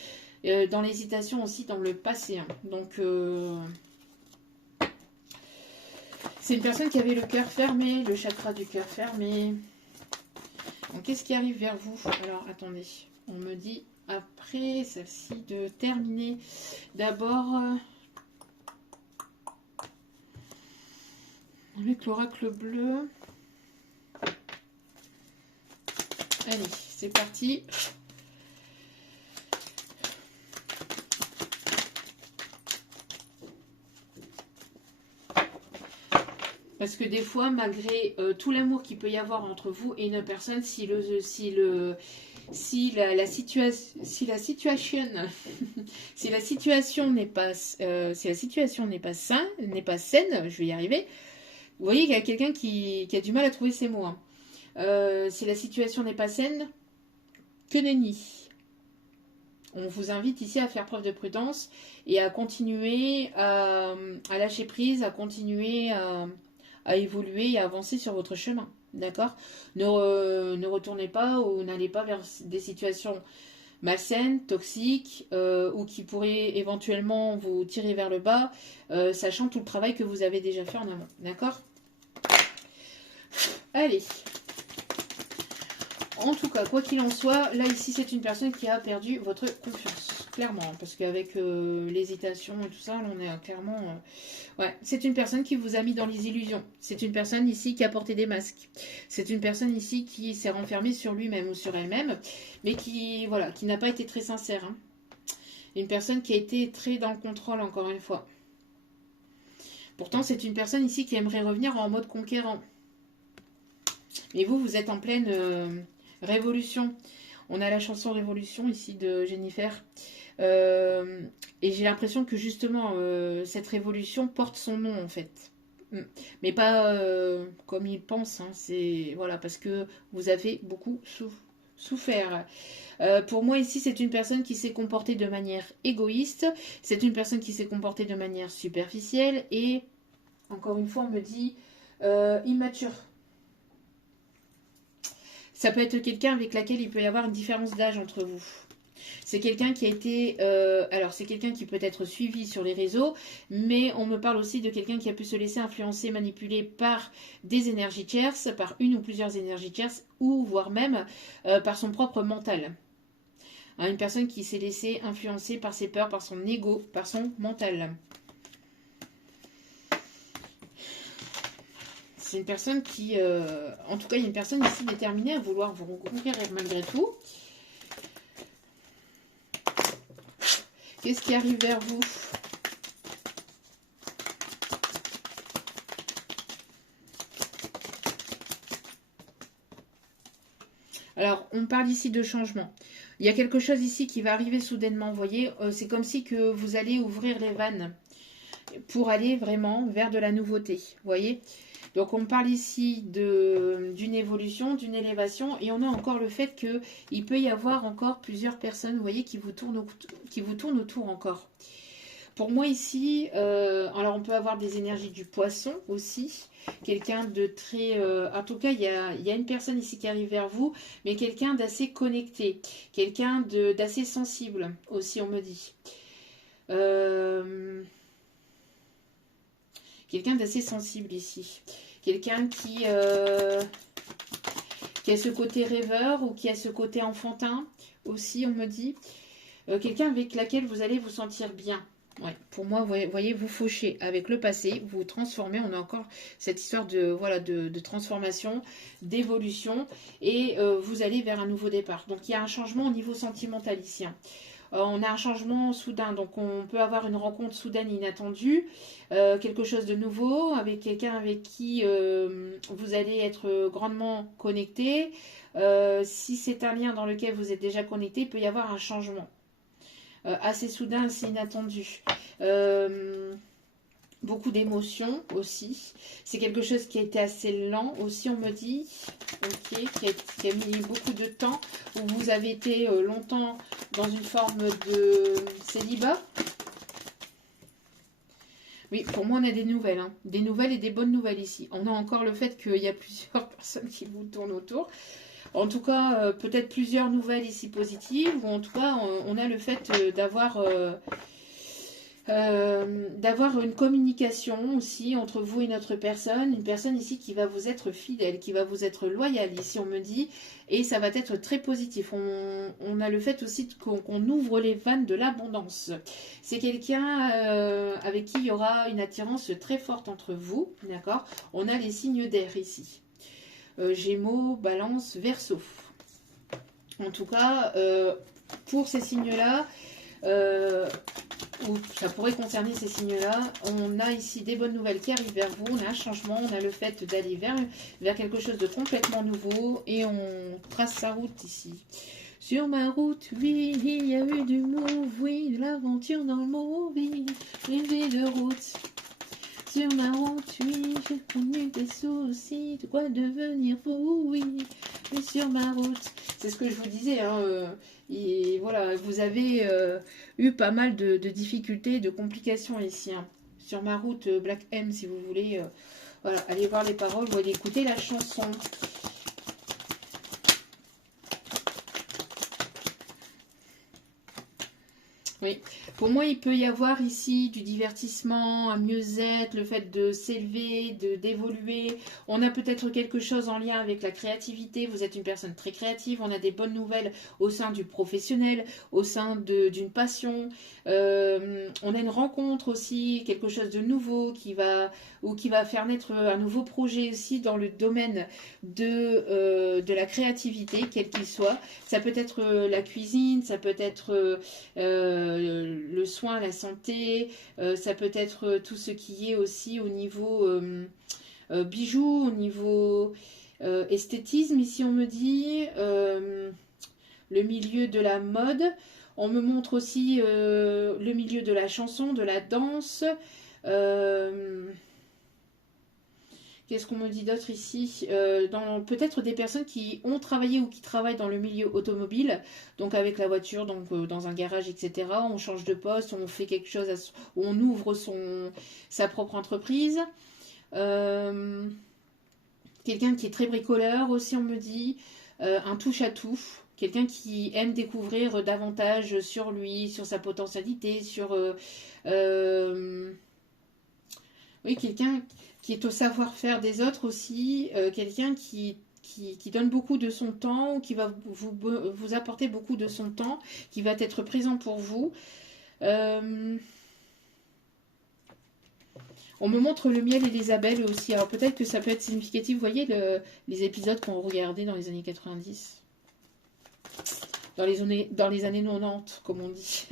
dans l'hésitation aussi dans le passé. Hein. Donc c'est une personne qui avait le cœur fermé, le chakra du cœur fermé. Donc qu'est-ce qui arrive vers vous? Alors attendez, on me dit après celle-ci de terminer. D'abord avec l'oracle bleu. Allez, c'est parti. Parce que des fois, malgré tout l'amour qu'il peut y avoir entre vous et une personne, si la situation n'est pas saine, je vais y arriver. Vous voyez qu'il y a quelqu'un qui a du mal à trouver ses mots. Hein. Si la situation n'est pas saine, que nenni. On vous invite ici à faire preuve de prudence et à continuer à lâcher prise, à continuer à évoluer et à avancer sur votre chemin. D'accord? Ne retournez pas ou n'allez pas vers des situations malsaines, toxiques ou qui pourraient éventuellement vous tirer vers le bas, sachant tout le travail que vous avez déjà fait en amont. D'accord? Allez. En tout cas, quoi qu'il en soit, là ici c'est une personne qui a perdu votre confiance, clairement, parce qu'avec l'hésitation et tout ça, là, on est clairement... ouais, c'est une personne qui vous a mis dans les illusions, c'est une personne ici qui a porté des masques, c'est une personne ici qui s'est renfermée sur lui-même ou sur elle-même, mais qui voilà, qui n'a pas été très sincère. Hein. Une personne qui a été très dans le contrôle, encore une fois. Pourtant, c'est une personne ici qui aimerait revenir en mode conquérant. Mais vous êtes en pleine... Révolution. On a la chanson Révolution ici de Jennifer. Et j'ai l'impression que justement cette révolution porte son nom en fait. Mais pas comme il pense. Hein. C'est voilà parce que vous avez beaucoup souffert. Pour moi ici c'est une personne qui s'est comportée de manière égoïste. C'est une personne qui s'est comportée de manière superficielle et encore une fois on me dit immature. Ça peut être quelqu'un avec laquelle il peut y avoir une différence d'âge entre vous. C'est quelqu'un qui a été... alors, c'est quelqu'un qui peut être suivi sur les réseaux, mais on me parle aussi de quelqu'un qui a pu se laisser influencer, manipuler par des énergies tierces, par une ou plusieurs énergies tierces, ou voire même par son propre mental. Hein, une personne qui s'est laissée influencer par ses peurs, par son ego, par son mental. C'est une personne qui... en tout cas, il y a une personne ici déterminée à vouloir vous reconquérir malgré tout. Qu'est-ce qui arrive vers vous? Alors, on parle ici de changement. Il y a quelque chose ici qui va arriver soudainement, vous voyez. C'est comme si que vous allez ouvrir les vannes pour aller vraiment vers de la nouveauté, vous voyez. Donc on parle ici d'une évolution, d'une élévation, et on a encore le fait qu'il peut y avoir encore plusieurs personnes, vous voyez, qui vous tournent autour encore. Pour moi ici, alors on peut avoir des énergies du poisson aussi, quelqu'un de très... en tout cas, il y a une personne ici qui arrive vers vous, mais quelqu'un d'assez connecté, quelqu'un d'assez sensible aussi, on me dit. Quelqu'un d'assez sensible ici. Quelqu'un qui a ce côté rêveur ou qui a ce côté enfantin aussi, on me dit. Quelqu'un avec laquelle vous allez vous sentir bien. Ouais, pour moi, vous voyez, vous fauchez avec le passé, vous vous transformez. On a encore cette histoire de, voilà, de transformation, d'évolution, et vous allez vers un nouveau départ. Donc il y a un changement au niveau sentimental ici, hein. On a un changement soudain, donc on peut avoir une rencontre soudaine inattendue, quelque chose de nouveau, avec quelqu'un avec qui vous allez être grandement connecté. Si c'est un lien dans lequel vous êtes déjà connecté, il peut y avoir un changement. Assez soudain, assez inattendu. Beaucoup d'émotions aussi. C'est quelque chose qui a été assez lent aussi, on me dit. Ok, qui a mis beaucoup de temps. Où vous avez été longtemps dans une forme de célibat. Oui, pour moi, on a des nouvelles. Hein. Des nouvelles et des bonnes nouvelles ici. On a encore le fait qu'il y a plusieurs personnes qui vous tournent autour. En tout cas, peut-être plusieurs nouvelles ici positives, ou en tout cas, on a le fait d'avoir une communication aussi entre vous et notre personne, une personne ici qui va vous être fidèle, qui va vous être loyale, ici on me dit, et ça va être très positif. On a le fait aussi qu'on ouvre les vannes de l'abondance. C'est quelqu'un avec qui il y aura une attirance très forte entre vous, d'accord? On a les signes d'air ici. Gémeaux, Balance, Verseau. En tout cas, pour ces signes-là, ou ça pourrait concerner ces signes-là, on a ici des bonnes nouvelles qui arrivent vers vous, on a un changement, on a le fait d'aller vers quelque chose de complètement nouveau, et on trace sa route ici. Sur ma route, oui, il y a eu du move, oui, de l'aventure dans le move, oui, une vie de route. Sur ma route, oui, j'ai connu des soucis, de quoi devenir fou, oui, mais sur ma route. C'est ce que je vous disais, hein, et voilà, vous avez eu pas mal de difficultés, de complications ici, hein. Sur ma route, Black M, si vous voulez, voilà, allez voir les paroles, vous allez écouter la chanson. Oui, pour moi, il peut y avoir ici du divertissement, un mieux-être, le fait de s'élever, d'évoluer. On a peut-être quelque chose en lien avec la créativité. Vous êtes une personne très créative. On a des bonnes nouvelles au sein du professionnel, au sein d'une passion. On a une rencontre aussi, quelque chose de nouveau qui va faire naître un nouveau projet aussi dans le domaine de la créativité, quel qu'il soit. Ça peut être la cuisine, ça peut être le soin, la santé, ça peut être tout ce qui est aussi au niveau bijoux, au niveau esthétisme, ici on me dit, le milieu de la mode. On me montre aussi le milieu de la chanson, de la danse. Qu'est-ce qu'on me dit d'autre ici? Peut-être des personnes qui ont travaillé ou qui travaillent dans le milieu automobile, donc avec la voiture, donc dans un garage, etc. On change de poste, on fait quelque chose, on ouvre sa propre entreprise. Quelqu'un qui est très bricoleur aussi, on me dit. Un touche-à-tout. Quelqu'un qui aime découvrir davantage sur lui, sur sa potentialité, sur... oui, quelqu'un qui est au savoir-faire des autres aussi, quelqu'un qui donne beaucoup de son temps, qui va vous apporter beaucoup de son temps, qui va être présent pour vous. On me montre le miel et les abeilles aussi. Alors peut-être que ça peut être significatif. Vous voyez les épisodes qu'on regardait dans les années 90, dans les années 90, comme on dit.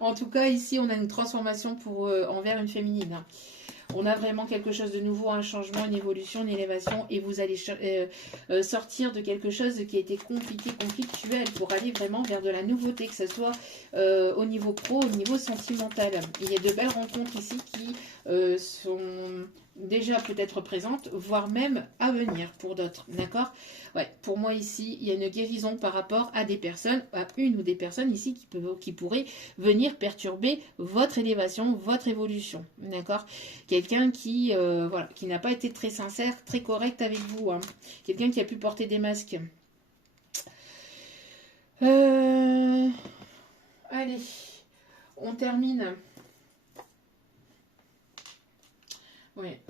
En tout cas, ici, on a une transformation envers une féminine. On a vraiment quelque chose de nouveau, un changement, une évolution, une élévation, et vous allez sortir de quelque chose qui a été compliqué, conflictuel, pour aller vraiment vers de la nouveauté, que ce soit au niveau pro, au niveau sentimental. Il y a de belles rencontres ici qui sont déjà peut-être présentes, voire même à venir pour d'autres, d'accord? Ouais, pour moi ici, il y a une guérison par rapport à des personnes, à une ou des personnes ici qui pourraient venir perturber votre élévation, votre évolution, d'accord? Quelqu'un qui n'a pas été très sincère, très correct avec vous, hein. Quelqu'un qui a pu porter des masques. Allez, on termine Ouais.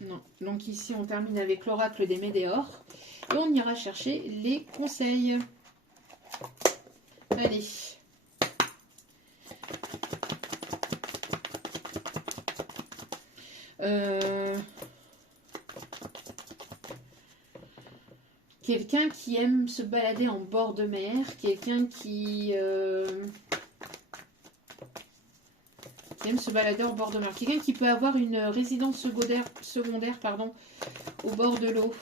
Non. Donc ici, on termine avec l'oracle des Médéors. Et on ira chercher les conseils. Allez. Quelqu'un qui aime se balader en bord de mer, quelqu'un qui aime se balader en bord de mer, quelqu'un qui peut avoir une résidence secondaire pardon, au bord de l'eau.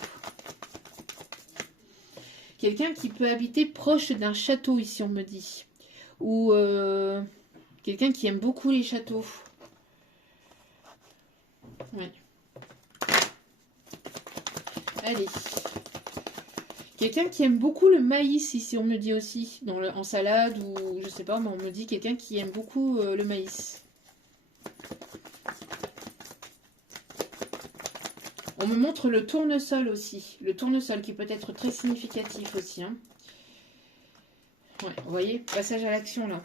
Quelqu'un qui peut habiter proche d'un château, ici on me dit. Ou quelqu'un qui aime beaucoup les châteaux. Ouais. Allez. Quelqu'un qui aime beaucoup le maïs, ici on me dit aussi, en salade ou je sais pas, mais on me dit quelqu'un qui aime beaucoup le maïs. On me montre le tournesol aussi, le tournesol qui peut être très significatif aussi. Hein. Ouais, vous voyez, passage à l'action là.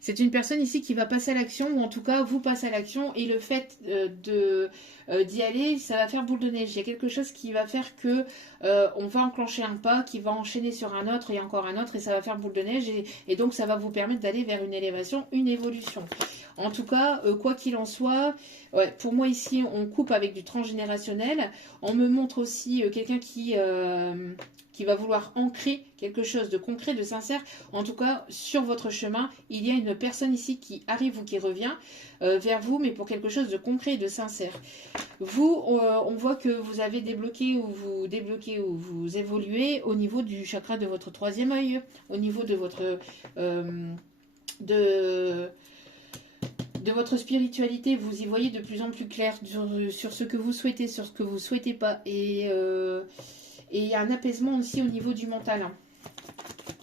C'est une personne ici qui va passer à l'action, ou en tout cas, vous passez à l'action, et le fait d'y aller, ça va faire boule de neige. Il y a quelque chose qui va faire que on va enclencher un pas, qui va enchaîner sur un autre, et encore un autre, et ça va faire boule de neige, et donc ça va vous permettre d'aller vers une élévation, une évolution. En tout cas, quoi qu'il en soit, ouais, pour moi ici, on coupe avec du transgénérationnel. On me montre aussi quelqu'un qui va vouloir ancrer quelque chose de concret, de sincère. En tout cas, sur votre chemin, il y a une personne ici qui arrive ou qui revient vers vous, mais pour quelque chose de concret et de sincère. Vous, on voit que vous avez débloqué ou vous évoluez au niveau du chakra de votre troisième œil, au niveau de votre de votre spiritualité. Vous y voyez de plus en plus clair sur ce que vous souhaitez, sur ce que vous ne souhaitez pas. Et il y a un apaisement aussi au niveau du mental. Hein.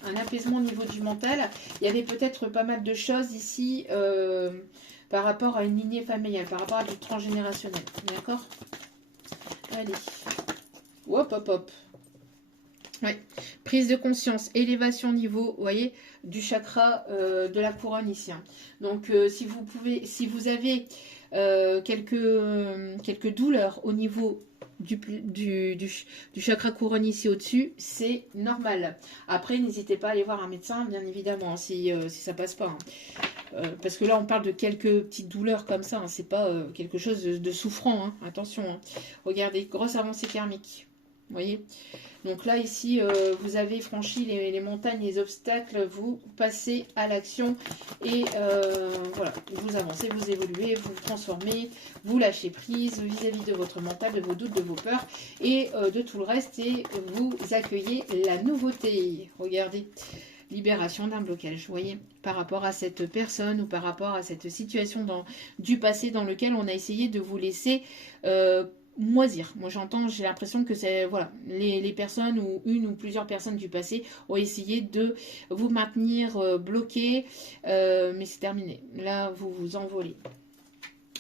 Un apaisement au niveau du mental. Il y avait peut-être pas mal de choses ici par rapport à une lignée familiale, par rapport à du transgénérationnel. D'accord ? Allez. Hop, hop, hop. Ouais. Prise de conscience, élévation au niveau, vous voyez, du chakra de la couronne ici. Hein. Donc, si vous avez quelques douleurs au niveau du chakra couronne ici au-dessus, c'est normal. Après, n'hésitez pas à aller voir un médecin, bien évidemment, si ça passe pas. Hein. Parce que là, on parle de quelques petites douleurs comme ça. Hein. C'est pas quelque chose de souffrant. Hein. Attention. Hein. Regardez, grosse avancée karmique. Vous voyez ? Donc là, ici, vous avez franchi les montagnes, les obstacles, vous passez à l'action et voilà, vous avancez, vous évoluez, vous vous transformez, vous lâchez prise vis-à-vis de votre mental, de vos doutes, de vos peurs et de tout le reste et vous accueillez la nouveauté. Regardez, libération d'un blocage, vous voyez, par rapport à cette personne ou par rapport à cette situation du passé dans lequel on a essayé de vous laisser moisir. Moi j'ai l'impression que c'est voilà, les personnes ou une ou plusieurs personnes du passé ont essayé de vous maintenir bloqué, mais c'est terminé. Là vous vous envolez.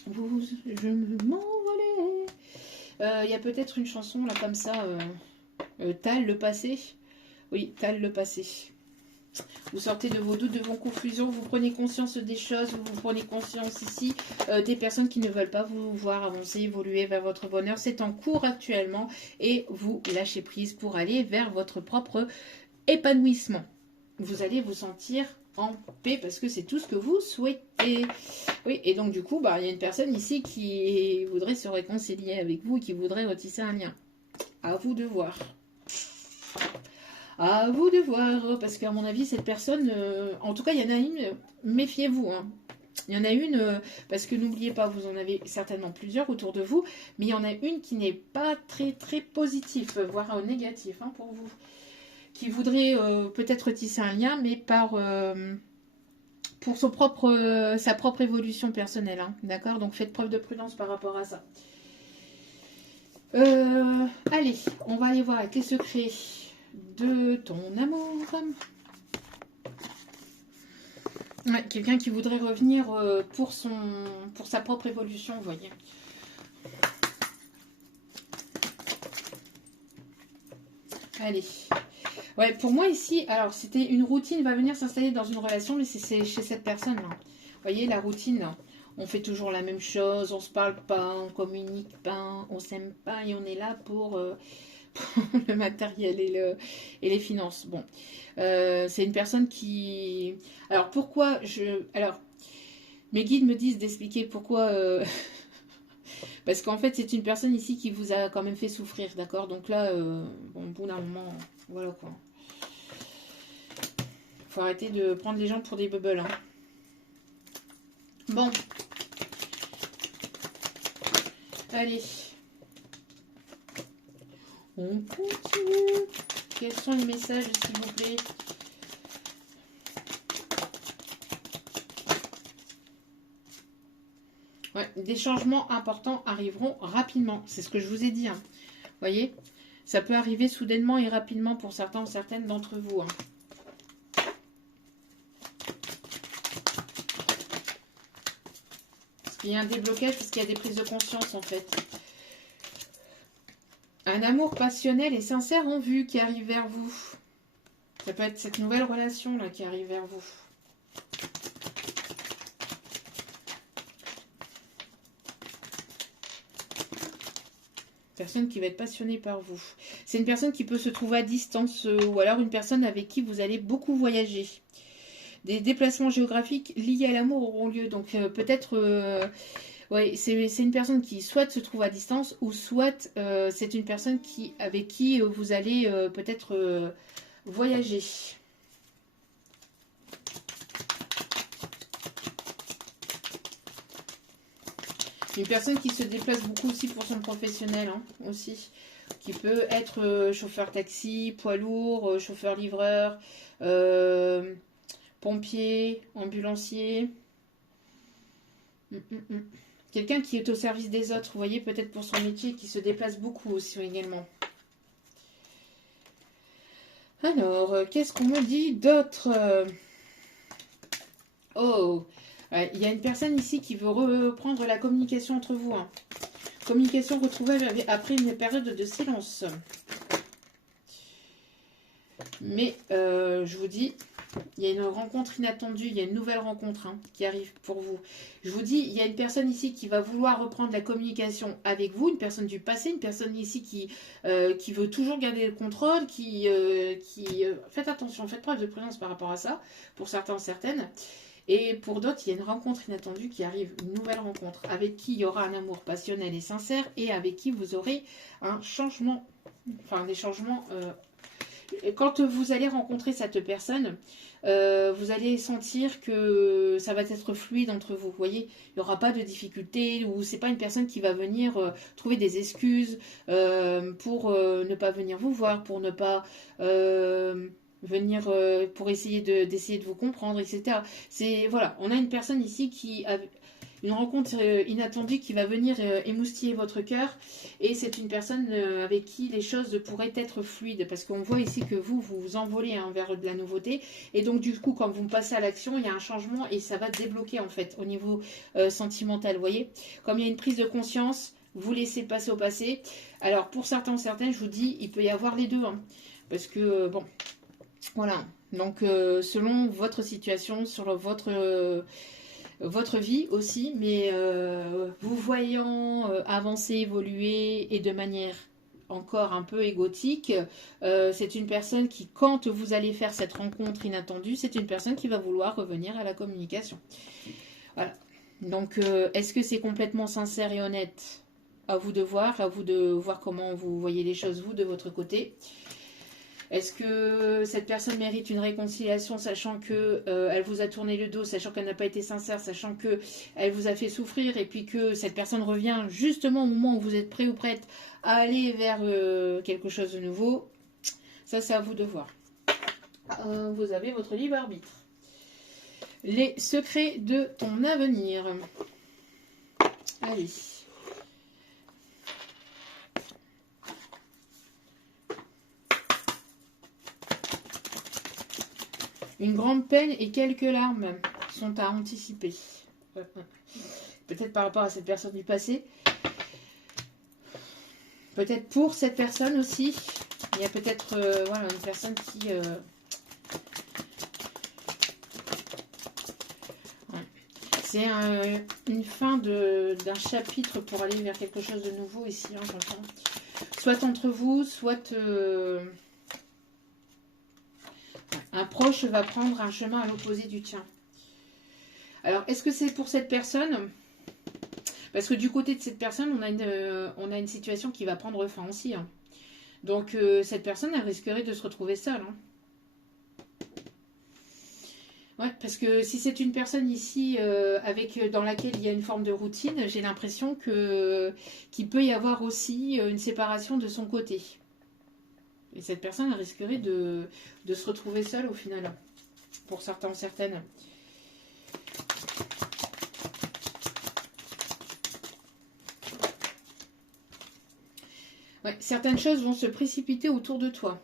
Je m'envolais. Il y a peut-être une chanson là comme ça, Tal le passé. Oui, Tal le passé. Vous sortez de vos doutes, de vos confusions, vous prenez conscience des choses, vous prenez conscience ici des personnes qui ne veulent pas vous voir avancer, évoluer vers votre bonheur. C'est en cours actuellement et vous lâchez prise pour aller vers votre propre épanouissement. Vous allez vous sentir en paix parce que c'est tout ce que vous souhaitez. Oui, et donc du coup, il y a une personne ici qui voudrait se réconcilier avec vous, qui voudrait retisser un lien. À vous de voir. À vous de voir, parce qu'à mon avis, cette personne, en tout cas, il y en a une, méfiez-vous. Hein. Il y en a une, parce que n'oubliez pas, vous en avez certainement plusieurs autour de vous, mais il y en a une qui n'est pas très très positif, voire négatif hein, pour vous. Qui voudrait peut-être tisser un lien, mais pour sa propre évolution personnelle. Hein, d'accord ? Donc faites preuve de prudence par rapport à ça. Allez, on va aller voir avec les secrets de ton amour. Ouais, quelqu'un qui voudrait revenir pour sa propre évolution, vous voyez. Allez. Ouais, pour moi ici, alors c'était une routine va venir s'installer dans une relation, mais c'est chez cette personne-là. Vous voyez, la routine, on fait toujours la même chose, on se parle pas, on communique pas, on s'aime pas et on est là pour le matériel et les finances. Bon, c'est une personne qui... Alors pourquoi Alors, mes guides me disent d'expliquer pourquoi... Parce qu'en fait, c'est une personne ici qui vous a quand même fait souffrir, d'accord? Donc là, bon, au bout d'un moment, voilà quoi. Faut arrêter de prendre les gens pour des bubbles, hein. Bon. Allez. On continue. Quels sont les messages, s'il vous plaît? Ouais, des changements importants arriveront rapidement. C'est ce que je vous ai dit, hein. Vous voyez? Ça peut arriver soudainement et rapidement pour certains ou certaines d'entre vous, hein. Parce qu'il y a un déblocage, parce qu'il y a des prises de conscience, en fait. Un amour passionnel et sincère en vue qui arrive vers vous. Ça peut être cette nouvelle relation là qui arrive vers vous. Personne qui va être passionnée par vous. C'est une personne qui peut se trouver à distance ou alors une personne avec qui vous allez beaucoup voyager. Des déplacements géographiques liés à l'amour auront lieu. Donc peut-être... ouais, c'est une personne qui soit se trouve à distance ou soit c'est une personne avec qui vous allez peut-être voyager. Une personne qui se déplace beaucoup aussi pour son professionnel, hein, aussi. Qui peut être chauffeur taxi, poids lourd, chauffeur livreur, pompier, ambulancier. Quelqu'un qui est au service des autres, vous voyez, peut-être pour son métier, qui se déplace beaucoup aussi également. Alors, qu'est-ce qu'on me dit d'autre? Oh, il y a une personne ici qui veut reprendre la communication entre vous, hein. Communication retrouvée après une période de silence. Mais, je vous dis... Il y a une rencontre inattendue, il y a une nouvelle rencontre, hein, qui arrive pour vous. Je vous dis, il y a une personne ici qui va vouloir reprendre la communication avec vous, une personne du passé, une personne ici qui veut toujours garder le contrôle, faites attention, faites preuve de prudence par rapport à ça, pour certains, certaines. Et pour d'autres, il y a une rencontre inattendue qui arrive, une nouvelle rencontre, avec qui il y aura un amour passionnel et sincère, et avec qui vous aurez un changement, enfin des changements... Quand vous allez rencontrer cette personne, vous allez sentir que ça va être fluide entre vous. Vous voyez, il n'y aura pas de difficultés ou c'est pas une personne qui va venir trouver des excuses pour ne pas venir vous voir, pour ne pas venir pour essayer d'essayer de vous comprendre, etc. Voilà, on a une personne ici qui a une rencontre inattendue qui va venir émoustiller votre cœur et c'est une personne avec qui les choses pourraient être fluides parce qu'on voit ici que vous vous envolez vers de la nouveauté et donc du coup quand vous passez à l'action il y a un changement et ça va débloquer en fait au niveau sentimental, vous voyez, comme il y a une prise de conscience, vous laissez passer au passé. Alors pour certains certaines je vous dis il peut y avoir les deux, hein, parce que bon voilà, donc selon votre situation, sur votre vie aussi, mais vous voyant avancer, évoluer et de manière encore un peu égotique, c'est une personne qui, quand vous allez faire cette rencontre inattendue, c'est une personne qui va vouloir revenir à la communication. Voilà. Donc, est-ce que c'est complètement sincère et honnête? À vous de voir comment vous voyez les choses, vous, de votre côté. Est-ce que cette personne mérite une réconciliation, sachant que elle vous a tourné le dos, sachant qu'elle n'a pas été sincère, sachant que elle vous a fait souffrir, et puis que cette personne revient justement au moment où vous êtes prêt ou prête à aller vers quelque chose de nouveau? Ça, c'est à vous de voir. Vous avez votre libre arbitre. Les secrets de ton avenir. Allez. Une grande peine et quelques larmes sont à anticiper. Peut-être par rapport à cette personne du passé. Peut-être pour cette personne aussi. Il y a peut-être voilà, une personne qui... Ouais. C'est une fin d'un chapitre pour aller vers quelque chose de nouveau ici, hein, j'entends. Soit entre vous, soit un proche va prendre un chemin à l'opposé du tien. Alors, est-ce que c'est pour cette personne? Parce que du côté de cette personne, on a une situation qui va prendre fin aussi. Hein. Donc, cette personne, elle risquerait de se retrouver seule. Hein. Ouais, parce que si c'est une personne ici dans laquelle il y a une forme de routine, j'ai l'impression qu'il peut y avoir aussi une séparation de son côté. Et cette personne elle risquerait de se retrouver seule au final, pour certains, certaines. Ouais, certaines choses vont se précipiter autour de toi.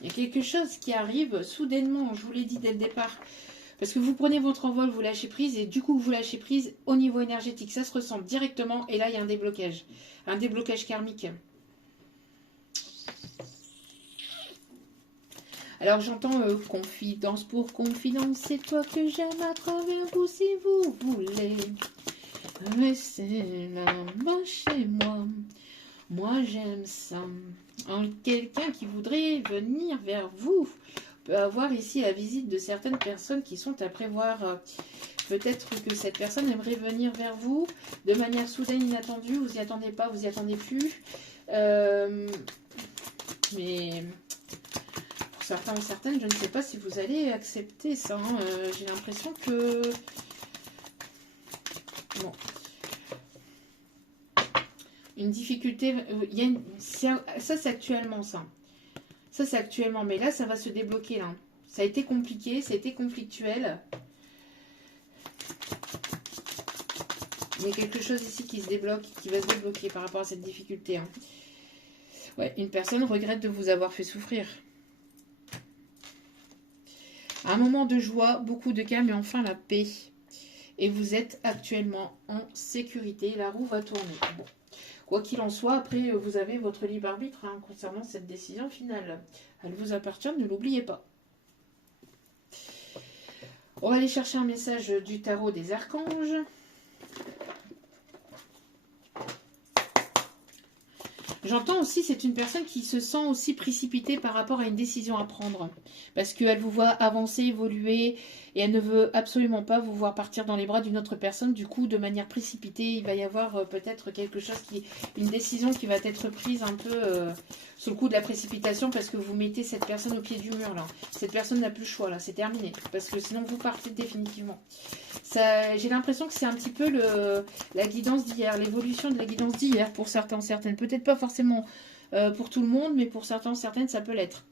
Il y a quelque chose qui arrive soudainement, je vous l'ai dit dès le départ. Parce que vous prenez votre envol, vous lâchez prise, et du coup vous lâchez prise au niveau énergétique. Ça se ressent directement, et là il y a un déblocage karmique. Alors j'entends confidence pour confidence, c'est toi que j'aime à travers vous si vous voulez. Laissez la main chez moi. Moi, j'aime ça. Quelqu'un qui voudrait venir vers vous peut avoir ici la visite de certaines personnes qui sont à prévoir. Peut-être que cette personne aimerait venir vers vous de manière soudaine, inattendue. Vous n'y attendez pas, vous n'y attendez plus. Mais pour certains ou certaines, je ne sais pas si vous allez accepter ça. Hein. J'ai l'impression que... Bon... Une difficulté, ça c'est actuellement ça. Ça c'est actuellement, mais là ça va se débloquer là. Ça a été compliqué, ça a été conflictuel. Il y a quelque chose ici qui se débloque, qui va se débloquer par rapport à cette difficulté. Hein. Ouais, une personne regrette de vous avoir fait souffrir. Un moment de joie, beaucoup de calme et enfin la paix. Et vous êtes actuellement en sécurité. La roue va tourner. Bon. Quoi qu'il en soit, après, vous avez votre libre arbitre hein, concernant cette décision finale. Elle vous appartient, ne l'oubliez pas. On va aller chercher un message du tarot des archanges. J'entends aussi, c'est une personne qui se sent aussi précipitée par rapport à une décision à prendre. Parce qu'elle vous voit avancer, évoluer, et elle ne veut absolument pas vous voir partir dans les bras d'une autre personne. Du coup, de manière précipitée, il va y avoir peut-être quelque chose une décision qui va être prise un peu sous le coup de la précipitation parce que vous mettez cette personne au pied du mur là. Cette personne n'a plus le choix là, c'est terminé. Parce que sinon vous partez définitivement. J'ai l'impression que c'est un petit peu la guidance d'hier, l'évolution de la guidance d'hier pour certains, certaines. Peut-être pas forcément pour tout le monde, mais pour certains, certaines, ça peut l'être.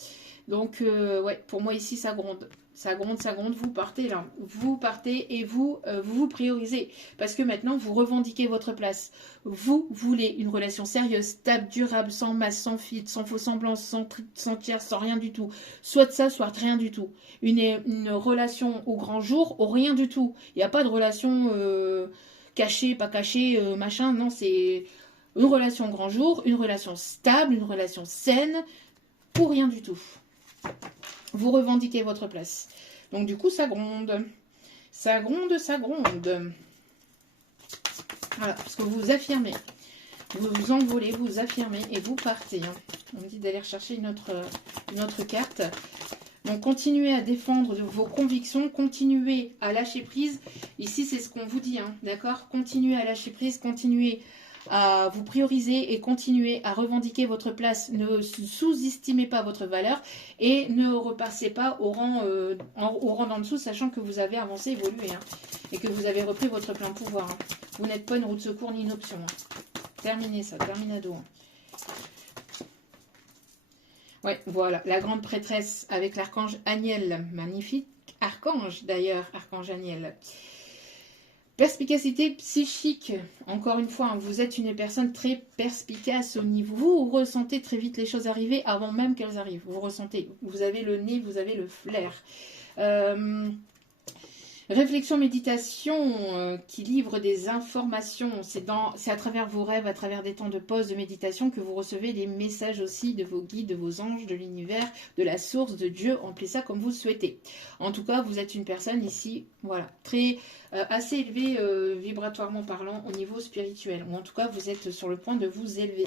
Donc, ouais, pour moi ici, ça gronde. Ça gronde, ça gronde. Vous partez là. Vous partez et vous priorisez. Parce que maintenant, vous revendiquez votre place. Vous voulez une relation sérieuse, stable, durable, sans masse, sans filtre, sans faux semblants, sans tiers, sans rien du tout. Soit de ça, soit rien du tout. Une relation au grand jour, au rien du tout. Il n'y a pas de relation cachée, pas cachée, machin. Non, c'est une relation au grand jour, une relation stable, une relation saine, ou rien du tout. Vous revendiquez votre place. Donc du coup, ça gronde. Ça gronde, ça gronde. Voilà, parce que vous affirmez. Vous vous envolez, vous affirmez et vous partez. Hein. On me dit d'aller rechercher une autre carte. Donc continuez à défendre vos convictions, continuez à lâcher prise. Ici, c'est ce qu'on vous dit, hein, d'accord? Continuez à lâcher prise, continuez à vous prioriser et continuez à revendiquer votre place. Ne sous-estimez pas votre valeur et ne repassez pas au rang d'en dessous, sachant que vous avez avancé, évolué hein, et que vous avez repris votre plein pouvoir. Hein. Vous n'êtes pas une roue de secours ni une option. Hein. Terminez ça, terminado. Hein. Ouais, voilà, la grande prêtresse avec l'archange Aniel. Magnifique archange d'ailleurs, archange Aniel. Perspicacité psychique, encore une fois, hein, vous êtes une personne très perspicace au niveau. Vous ressentez très vite les choses arriver avant même qu'elles arrivent. Vous ressentez, vous avez le nez, vous avez le flair. Réflexion, méditation qui livre des informations. C'est à travers vos rêves, à travers des temps de pause, de méditation que vous recevez des messages aussi de vos guides, de vos anges, de l'univers, de la source, de Dieu. Appelez ça comme vous le souhaitez. En tout cas, vous êtes une personne ici, voilà, très assez élevée vibratoirement parlant au niveau spirituel. Ou en tout cas, vous êtes sur le point de vous élever.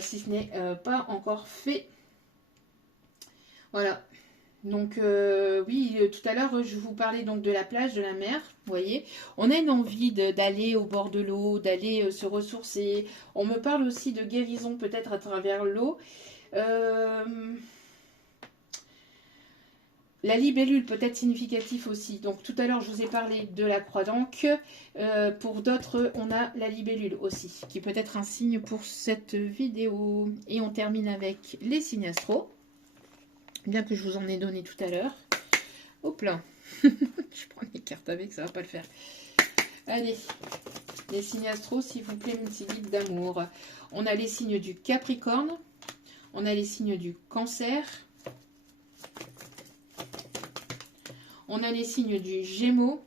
Si ce n'est pas encore fait. Voilà. Donc oui, tout à l'heure, je vous parlais donc de la plage, de la mer, vous voyez. On a une envie d'aller au bord de l'eau, d'aller se ressourcer. On me parle aussi de guérison peut-être à travers l'eau. La libellule peut être significatif aussi. Donc tout à l'heure, je vous ai parlé de la croix d'Ancre. Pour d'autres, on a la libellule aussi, qui peut être un signe pour cette vidéo. Et on termine avec les signes astro. Bien que je vous en ai donné tout à l'heure. Hop là. Je prends les cartes avec, ça va pas le faire. Allez, les signes astro, s'il vous plaît, mes petits guides d'amour. On a les signes du Capricorne. On a les signes du Cancer. On a les signes du Gémeaux.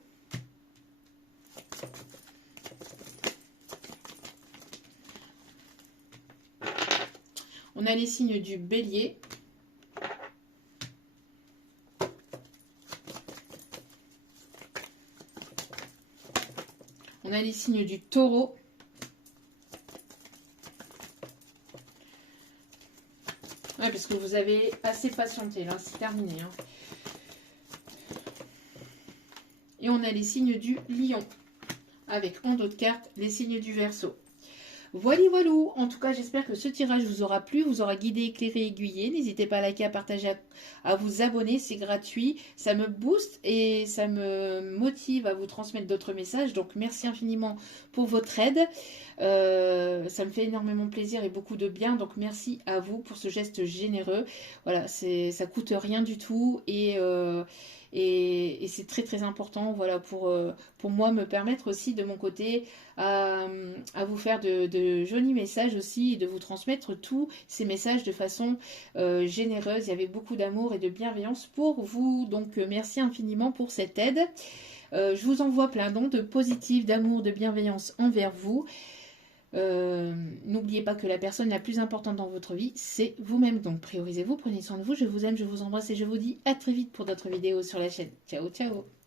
On a les signes du Bélier. On a les signes du Taureau. Ouais, parce que vous avez assez patienté, là, c'est terminé. Hein. Et on a les signes du Lion. Avec en d'autres cartes, les signes du Verseau. Voilà, voilà. En tout cas, j'espère que ce tirage vous aura plu, vous aura guidé, éclairé, aiguillé. N'hésitez pas à liker, à partager, à vous abonner. C'est gratuit. Ça me booste et ça me motive à vous transmettre d'autres messages. Donc, merci infiniment pour votre aide. Ça me fait énormément plaisir et beaucoup de bien. Donc, merci à vous pour ce geste généreux. Voilà, ça coûte rien du tout et c'est très très important, voilà, pour moi me permettre aussi de mon côté à vous faire de jolis messages aussi et de vous transmettre tous ces messages de façon généreuse. Il y avait beaucoup d'amour et de bienveillance pour vous, donc merci infiniment pour cette aide. Je vous envoie plein d'ondes positives, d'amour, de bienveillance envers vous. N'oubliez pas que la personne la plus importante dans votre vie, c'est vous-même. Donc priorisez-vous, prenez soin de vous, je vous aime, je vous embrasse et je vous dis à très vite pour d'autres vidéos sur la chaîne. Ciao, ciao!